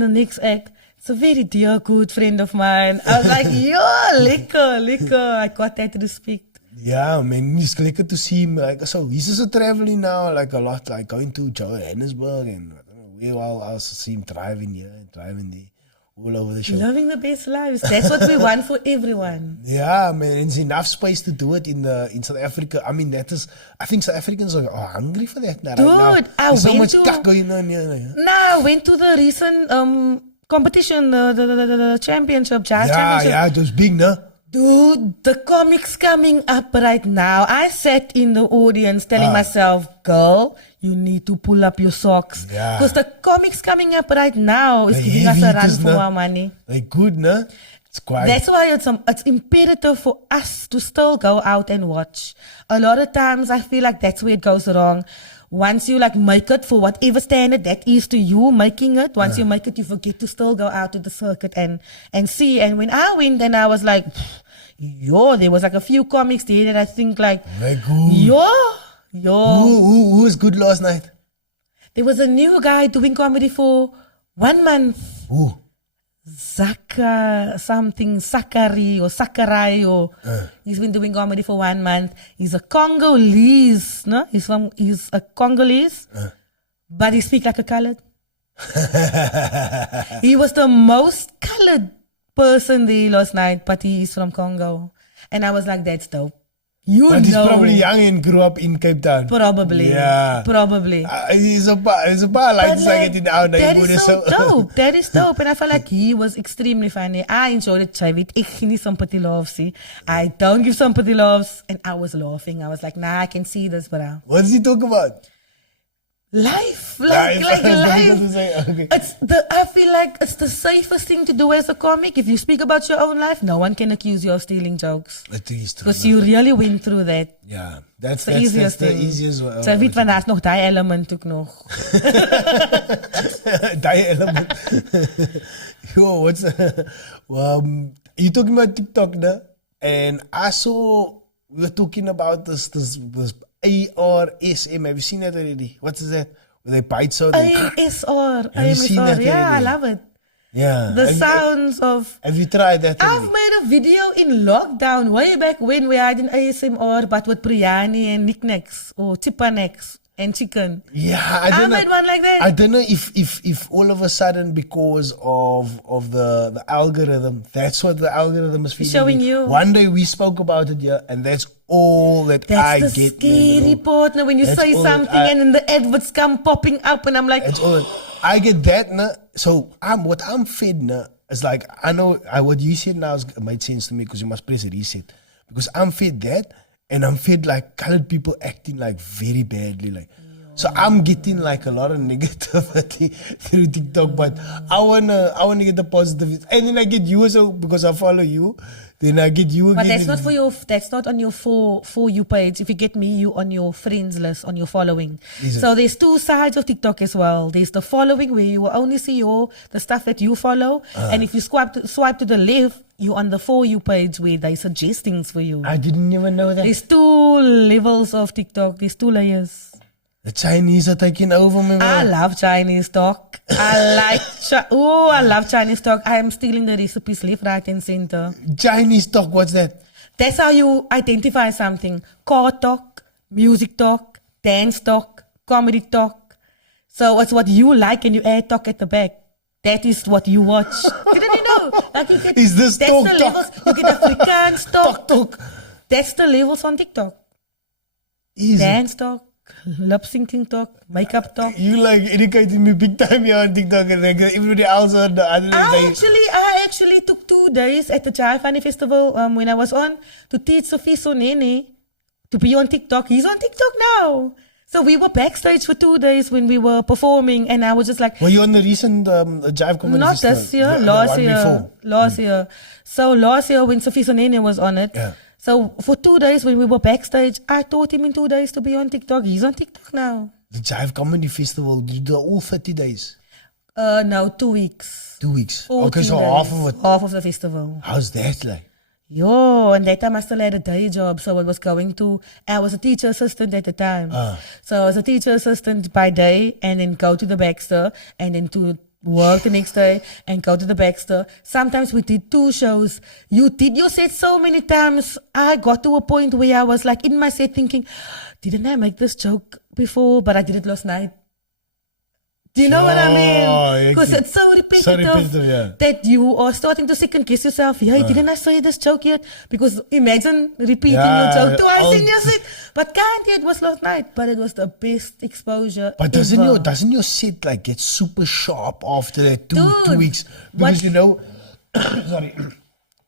the next act. It's a very dear, good friend of mine. I was like, yo, lekker. I got that respect. Yeah, man, it's lekker to see him. Like, so he's just traveling now, like a lot, like going to Johannesburg and I don't know where else to see him driving here and driving there, all over the show. Living the best lives. That's what we want for everyone. Yeah, man, it's enough space to do it in South Africa. I mean, I think South Africans are hungry for that now. Dude, right now. There's so much stuff going on here. No, I went to the recent competition, the championship, championship. Yeah, it was big, no? Dude, the comics coming up right now. I sat in the audience telling myself, girl, you need to pull up your socks. Because the comics coming up right now is giving us a run for our money. They're good, no? It's quite. That's why it's imperative for us to still go out and watch. A lot of times I feel like that's where it goes wrong. Once you like make it for whatever standard that is to you, making it, once you make it, you forget to still go out to the circuit and see. And when I went, then I was like, there was like a few comics there that I think like, very good. Who was good last night? There was a new guy doing comedy for 1 month. Who? Sakari or he's been doing comedy for 1 month. He's a Congolese, no? He's a Congolese, but he speaks like a colored. He was the most colored person there last night, but he is from Congo. And I was like, that's dope. You But he's know. probably young and grew up in Cape Town. Probably. Yeah. Probably. He's a paar like it in our that neighborhood. is so dope. That is dope. And I felt like he was extremely funny. I enjoyed it. I give sympathy loves. See, I don't give sympathy loves. And I was laughing. I was like, nah, I can see this, bro. What does he talk about? Life. Life. Like life. Okay. I feel like it's the safest thing to do as a comic. If you speak about your own life, no one can accuse you of stealing jokes. It is true. Because you really went through that. Yeah, that's The the easiest the thing. easiest way. So weet van daar's nog die element ook nog. Die element. Yo, what's you talking about TikTok, no? And I saw we were talking about this ARSM. Have you seen that already? What is that? Where they bite so ASR. Have you seen that Yeah, I already? love it. Yeah. The sounds of. Have you tried that I've already? made a video in lockdown way back when we had an ASMR, but with biryani and knickknacks or chipaneks and chicken. Yeah, I don't know. made one like that. I don't know if all of a sudden because of the algorithm, that's what the algorithm is feeding Showing me. you. One day we spoke about it, yeah, and that's all that I That's the get. scary man, part now when you That's say all that something I- and then the adverts come popping up and I'm like, That's all. I get that, nah. So what I'm fed, nah, is like I know what you said now made sense to me because you must press reset because I'm fed that and I'm fed like colored people acting like very badly, like. So I'm getting like a lot of negativity through TikTok, but I wanna get the positive, and then I get you also because I follow you. Then I get you again. but that's not for your. That's not on your for you page. If you get me, you on your friends list, on your following. Is it? So there's two sides of TikTok as well. There's the following where you will only see the stuff that you follow, and if you swipe to the left, you're on the for you page where they suggest things for you. I didn't even know that. There's two levels of TikTok. There's two layers. The Chinese are taking over me. I Man. love Chinese talk. I love Chinese talk. I am stealing the recipes left, right, and center. Chinese talk. What's that? That's how you identify something. Car talk, music talk, dance talk, comedy talk. So it's what you like and you add talk at the back. That is what you watch. Didn't you know? Like you get, Is this that's talk, the talk? levels. You get Afrikaans talk. Talk. That's the levels on TikTok. Easy. Dance talk, lip syncing talk, makeup talk. You like educated me big time here on TikTok, and like everybody else on the other I day. actually took 2 days at the Jai Funny Festival when I was on to teach JoeZONE to be on TikTok. He's on TikTok now. So we were backstage for 2 days when we were performing, and I was just like, Were you on the recent Jive Comedy not Festival? this year, The last one year. before? Last year. So last year when JoeZONE was on it. Yeah. So for 2 days when we were backstage, I taught him in 2 days to be on TikTok. He's on TikTok now. The Jive Comedy Festival, you do all 30 days. No, 2 weeks. 2 weeks. 14 Okay, so days. half of it. Half of the festival. How's that like? Yo, and that time I still had a day job, so I was I was a teacher assistant at the time. So I was a teacher assistant by day and then go to the Baxter and then to work the next day and go to the Baxter. Sometimes we did 2 shows. You did your set so many times. I got to a point where I was like in my set thinking, didn't I make this joke before? But I did it last night. Do you know what I mean? Because it's so repetitive, yeah. that you are starting to second guess yourself. Yeah, didn't I say this joke yet? Because imagine repeating your joke twice in your set. But can't it was last night. But it was the best exposure. But ever. doesn't your set like get super sharp after that two Dude, weeks? Because you know, sorry,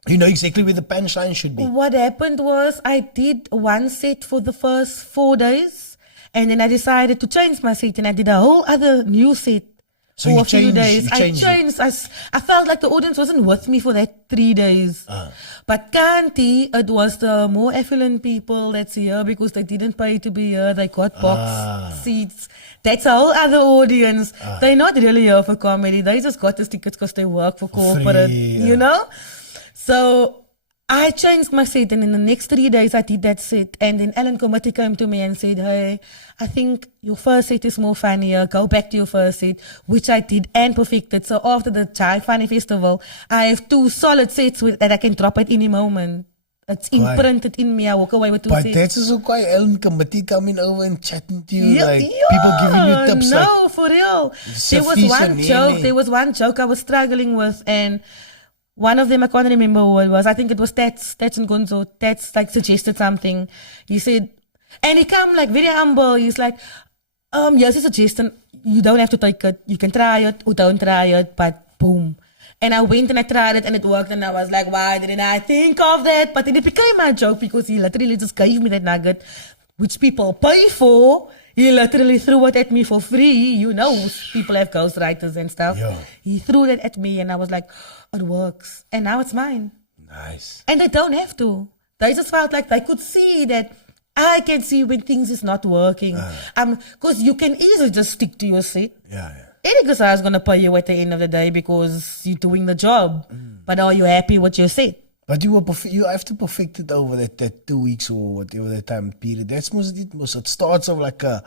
you know exactly where the punchline should be. What happened was I did one set for the first 4 days. And then I decided to change my set and I did a whole other new set So for you a few changed- days. you I changed it. changed. I felt like the audience wasn't with me for that 3 days. But Kanti, it was the more affluent people that's here because they didn't pay to be here. They got box seats. That's a whole other audience. They're not really here for comedy. They just got the tickets because they work for corporate, free, you know? So I changed my set, and in the next 3 days, I did that set. And then Alan Committee came to me and said, hey, I think your first set is more funnier. Go back to your first set, which I did and perfected. So after the Chai Funny Festival, I have 2 solid sets that I can drop at any moment. It's imprinted in me. I walk away with 2 But sets. that's also quite Alan Committee coming over and chatting to you, like people giving you tips. No, Like, for real. There was Safisa one Nene. joke. There was one joke I was struggling with, and One of them, I can't remember who it was. I think it was Tats and Gonzo. Tats like suggested something. He said, and he come like very humble. He's like, here's a suggestion. You don't have to take it. You can try it or don't try it, but boom. And I went and I tried it and it worked and I was like, why didn't I think of that? But then it became my joke because he literally just gave me that nugget, which people pay for. He literally threw it at me for free. You know, people have ghostwriters and stuff. Yeah. He threw that at me and I was like, it works. And now it's mine. Nice. And they don't have to. They just felt like they could see that I can see when things is not working. Because you can easily just stick to your set. Yeah. Any guitar is going to pay you at the end of the day because you're doing the job. But are you happy with your set? But you have to perfect it over that 2 weeks or whatever the time period. That's most it starts off like a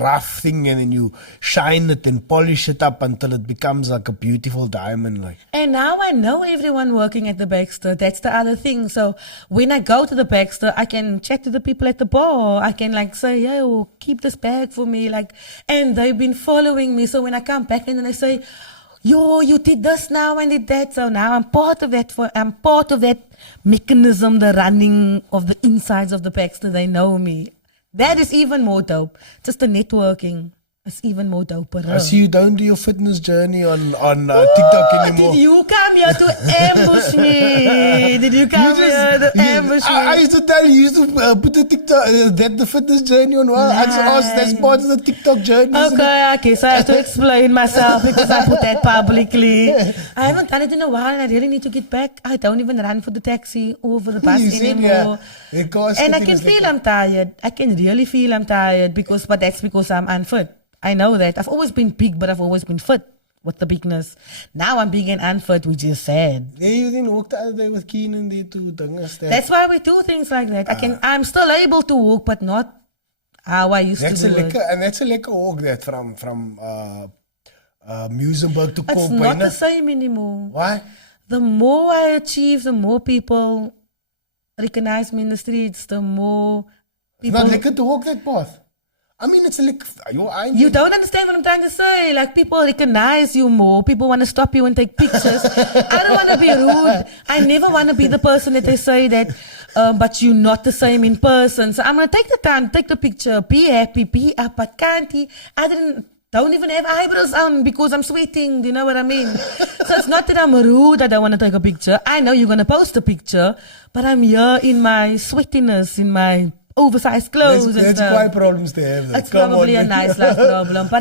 rough thing and then you shine it and polish it up until it becomes like a beautiful diamond. Like. And now I know everyone working at the Baxter. That's the other thing. So when I go to the Baxter, I can chat to the people at the bar. I can like say, yo, keep this bag for me. Like, and they've been following me. So when I come back and then they say, yo, you did this now and did that. So now I'm part of that. I'm part of that mechanism, the running of the insides of the Baxter. They know me. That is even more dope. Just the networking is even more dope. I see you don't do your fitness journey on TikTok anymore. Did you come here to ambush me? Did you come here to ambush me? I used to tell you, put the TikTok, the fitness journey on. Well, I just asked, that's part of the TikTok journey. Okay, so I have to explain myself because I put that publicly. I haven't done it in a while and I really need to get back. I don't even run for the taxi or for the bus anymore. And I can feel I'm tired. I can really feel I'm tired but that's because I'm unfit. I know that. I've always been big, but I've always been fit with the bigness. Now I'm big and unfit, which is sad. Yeah, you didn't walk the other day with Keenan there too. That's why we do things like that. I'm still able to walk, but not how I used to do it. And that's a lekker walk that from Muizenberg to It's not the same anymore. Why? The more I achieve, the more people recognize me in the streets, the more people... It's not lekker to walk that path. I mean, it's like you don't understand what I'm trying to say. Like, people recognize you more. People want to stop you and take pictures. I don't want to be rude. I never want to be the person that they say that, but you're not the same in person. So I'm going to take the time, take the picture, be happy, be up, but can't he? Don't even have eyebrows on because I'm sweating. Do you know what I mean? So it's not that I'm rude. I don't want to take a picture. I know you're going to post a picture, but I'm here in my sweatiness, in my oversized clothes and stuff. That's quite problems to have. It's probably a nice life problem. But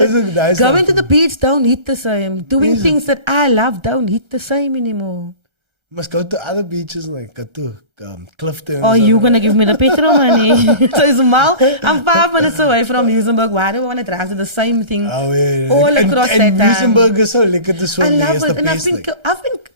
going to the beach don't hit the same. Doing things that I love don't hit the same anymore. You must go to other beaches like go to Clifton. Oh, you're going to give me the petrol money. So it's mal. I'm 5 minutes away from Muizenberg. Why do I want to drive to the same thing all across that time? Muizenberg is so lekker to swim. I love it. And I've been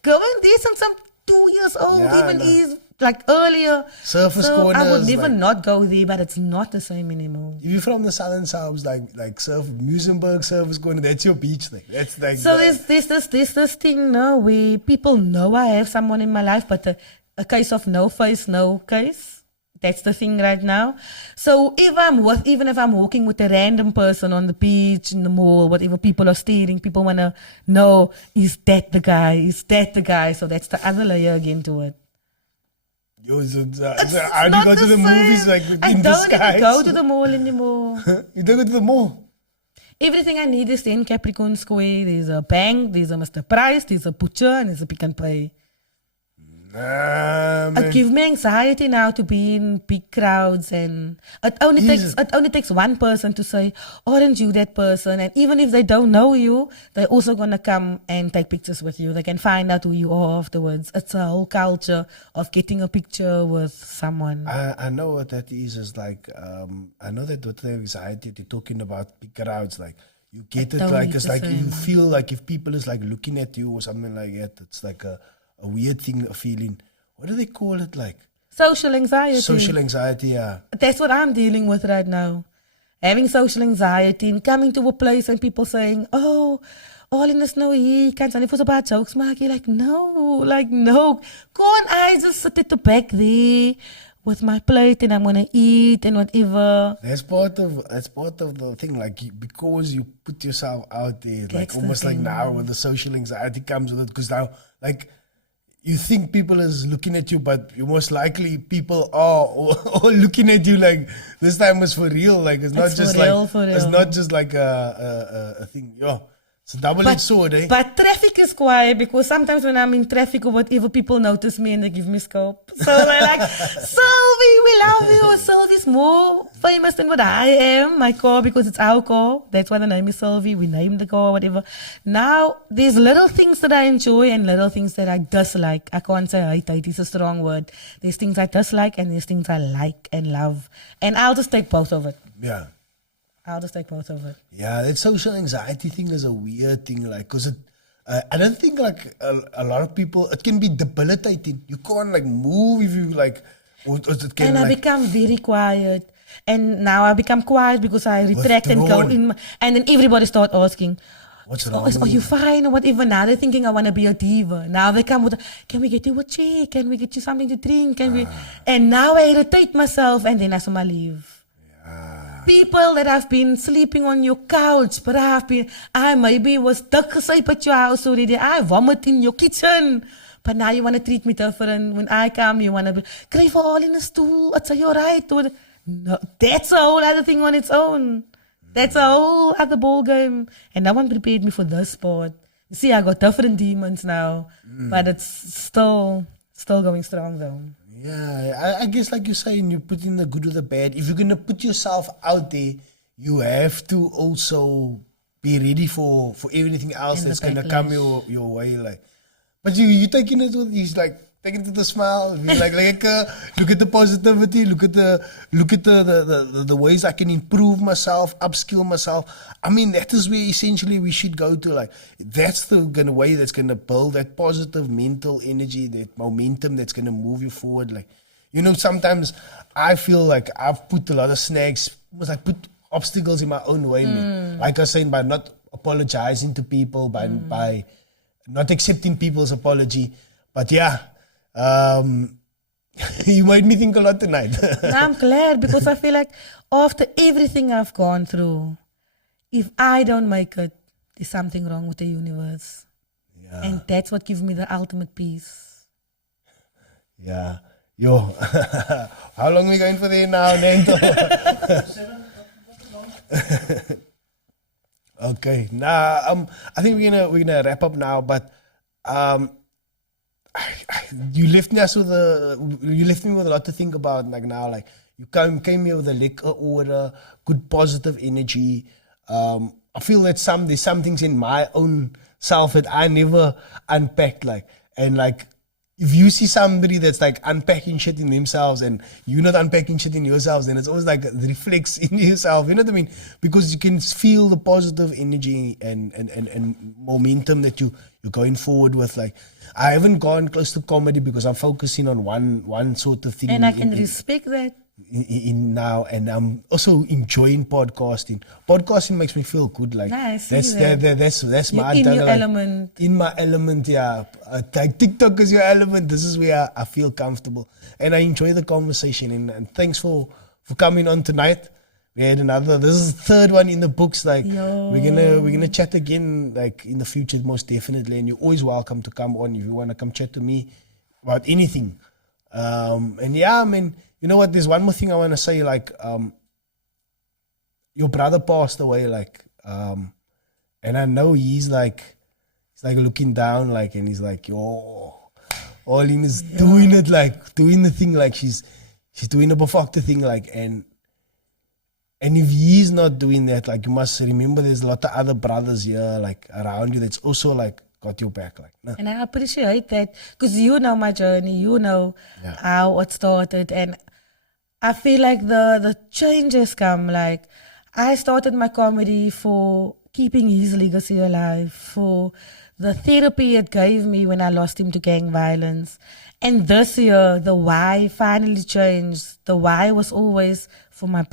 going there since I'm 2 years old. Even like earlier. Surface corners. I would never not go there, but it's not the same anymore. If you're from the southern suburbs, like Muizenberg Surface Corner, that's your beach thing. That's like. So there's this thing now where people know I have someone in my life, but a case of no face, no case. That's the thing right now. So even if I'm walking with a random person on the beach, in the mall, whatever, people are staring, people want to know, is that the guy? Is that the guy? So that's the other layer again to it. Yo, how do you go to the movies like in disguise? I don't go to the mall anymore. You don't go to the mall? Everything I need is in Capricorn Square. There's a bank, there's a Mr. Price, there's a butcher, and there's a Pick and Pay. It gives me anxiety now to be in big crowds, and it only takes one person to say, aren't you that person? And even if they don't know you, they're also gonna come and take pictures with you. They can find out who you are afterwards. It's a whole culture of getting a picture with someone. I know what that is like I know that with the anxiety they're talking about big crowds, like you get it, like it's like you feel like if people is like looking at you or something like that, it's like a weird thing, a feeling. What do they call it? Like social anxiety. Social anxiety, yeah. That's what I'm dealing with right now. Having social anxiety and coming to a place and people saying, oh, ARLENE is nou hier, kan sy nie vir so baie jokes maak? You're like, no. Can't I just sit at the back there with my plate and I'm gonna eat and whatever? That's part of the thing, like because you put yourself out there, like almost like now when the social anxiety comes with it, because now like you think people is looking at you, but you most likely people are or looking at you like this time is for real. Like it's not It's just for like real, for it's real. not just like a thing. Yeah, it's a double-edged sword, eh? But traffic is quiet because sometimes when I'm in traffic or whatever, people notice me and they give me scope. So they're like, Sylvie, we love you. Sylvie's more famous than what I am. My car, because it's our car. That's why the name is Sylvie. We named the car, whatever. Now, there's little things that I enjoy and little things that I dislike. I can't say hate is a strong word. There's things I dislike and there's things I like and love. And I'll just take both of it. Yeah. I'll just take both of it. Yeah, that social anxiety thing is a weird thing, like, because I don't think, like, a lot of people, it can be debilitating. You can't, like, move if you, like, or it can, And I like, become very quiet. And now I become quiet because I retract and go Withdrawn. in. And then everybody start asking, What's wrong are with you you? fine or whatever? Now they're thinking I want to be a diva. Now they come with, can we get you a check? Can we get you something to drink? Can we? And now I irritate myself and then I saw leave. People that have been sleeping on your couch, but I maybe was dik gesyp at your house already. I vomit in your kitchen. But now you want to treat me different. When I come, you want to be, kry vir all in a stoel. It's alright. No, that's a whole other thing on its own. That's a whole other ball game. And no one prepared me for this part. You see, I got different demons now. But it's still going strong though. Yeah, I guess like you're saying, you put in the good or the bad. If you're going to put yourself out there, you have to also be ready for everything else And the that's going to come your way. Like, but you taking it with, he's like, taking it with a smile. He's like, look at the positivity, look at the ways I can improve myself, upskill myself. I mean, that is where essentially we should go to. Like, that's the way that's going to build that positive mental energy, that momentum that's going to move you forward. Like, you know, sometimes I feel like I've put a lot of snags, almost like put obstacles in my own way, man. Like I was saying, by not apologizing to people, by not accepting people's apology. But yeah, you made me think a lot tonight. Now I'm glad because I feel like after everything I've gone through, if I don't make it, there's something wrong with the universe. Yeah. And that's what gives me the ultimate peace. Yeah. Yo, how long are we going for there now, Nento? Okay. Now, I think we're gonna wrap up now. But you left me with a lot to think about. Like now, like you came here with a liquor order, good positive energy. I feel that there's some things in my own self that I never unpacked. Like, and like, if you see somebody that's like unpacking shit in themselves and you're not unpacking shit in yourselves, then it's always like it reflects in yourself. You know what I mean? Because you can feel the positive energy and momentum that you're going forward with. Like, I haven't gone close to comedy because I'm focusing on one sort of thing. And I can respect that. In now, and I'm also enjoying podcasting. Podcasting makes me feel good. Like Nice, I that's see that. that's You're my in your like, element. In my element, yeah. Like TikTok is your element. This is where I feel comfortable, and I enjoy the conversation. And thanks for coming on tonight. We had another. This is the third one in the books. Like Yo. we're gonna chat again, like in the future, most definitely. And you're always welcome to come on if you want to come chat to me about anything. And yeah, I mean, you know what? There's one more thing I want to say. Like, your brother passed away. Like, and I know he's like looking down, like, and he's like, yo, ARLENE is doing it, like doing the thing, like she's doing a befakte thing, like, and if he's not doing that, like, you must remember there's a lot of other brothers here, like, around you that's also like got your back, like. Nah. And I appreciate that because you know my journey, you know how it started, and I feel like the changes come. Like, I started my comedy for keeping his legacy alive, for the therapy it gave me when I lost him to gang violence. And this year, the why finally changed. The why was always for my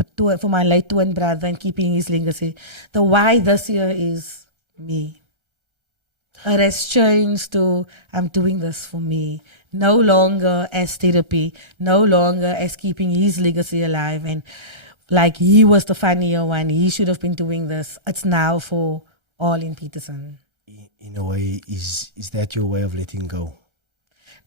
late twin brother and keeping his legacy. The why this year is me. It has changed to I'm doing this for me. No longer as therapy, no longer as keeping his legacy alive. And like he was the funnier one, he should have been doing this. It's now for ARLENE Petersen. In a way, is that your way of letting go?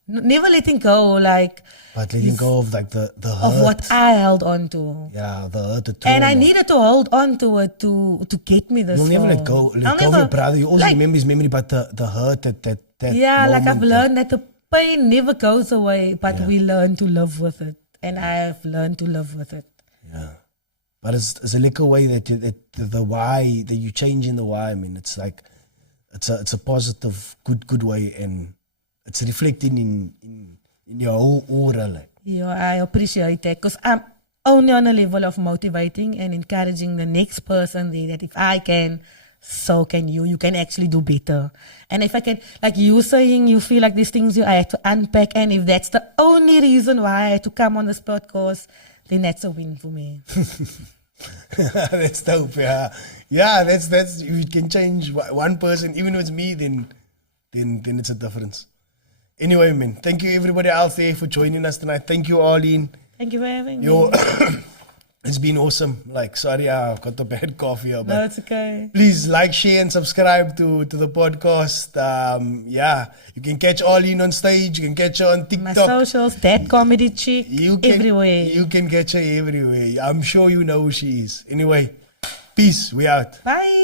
Never letting go, like, But letting go of like the hurt. of what I held on to. Yeah, the hurt, the And I trauma. needed to hold on to it to get me this You'll never far. let go. I'll Let go of never- your brother. You also like, remember his memory, but the hurt that yeah, like I've moment, learned that the pain never goes away, but Yeah. we learn to live with it. And I have learned to live with it. Yeah. But it's a little way that the why, that you change in the why. I mean, it's like, it's a positive, good way, and it's reflecting in your whole aura. Like. Yeah, I appreciate that because I'm only on a level of motivating and encouraging the next person there that if I can, so can you. You can actually do better. And if I can, like you saying, you feel like these things I had to unpack, and if that's the only reason why I had to come on this podcast, then that's a win for me. That's dope. Yeah, yeah. That's if you can change one person, even if it's me, then it's a difference. Anyway, man, thank you everybody else there for joining us tonight. Thank you, Arlene. Thank you for having me. Yo, it's been awesome. Like, sorry, I've got a bad cough here, but No, it's okay. please like, share, and subscribe to the podcast. Yeah, you can catch Arlene on stage. You can catch her on My TikTok. socials, that comedy chick, You can, everywhere. You can catch her everywhere. I'm sure you know who she is. Anyway, peace. We out. Bye.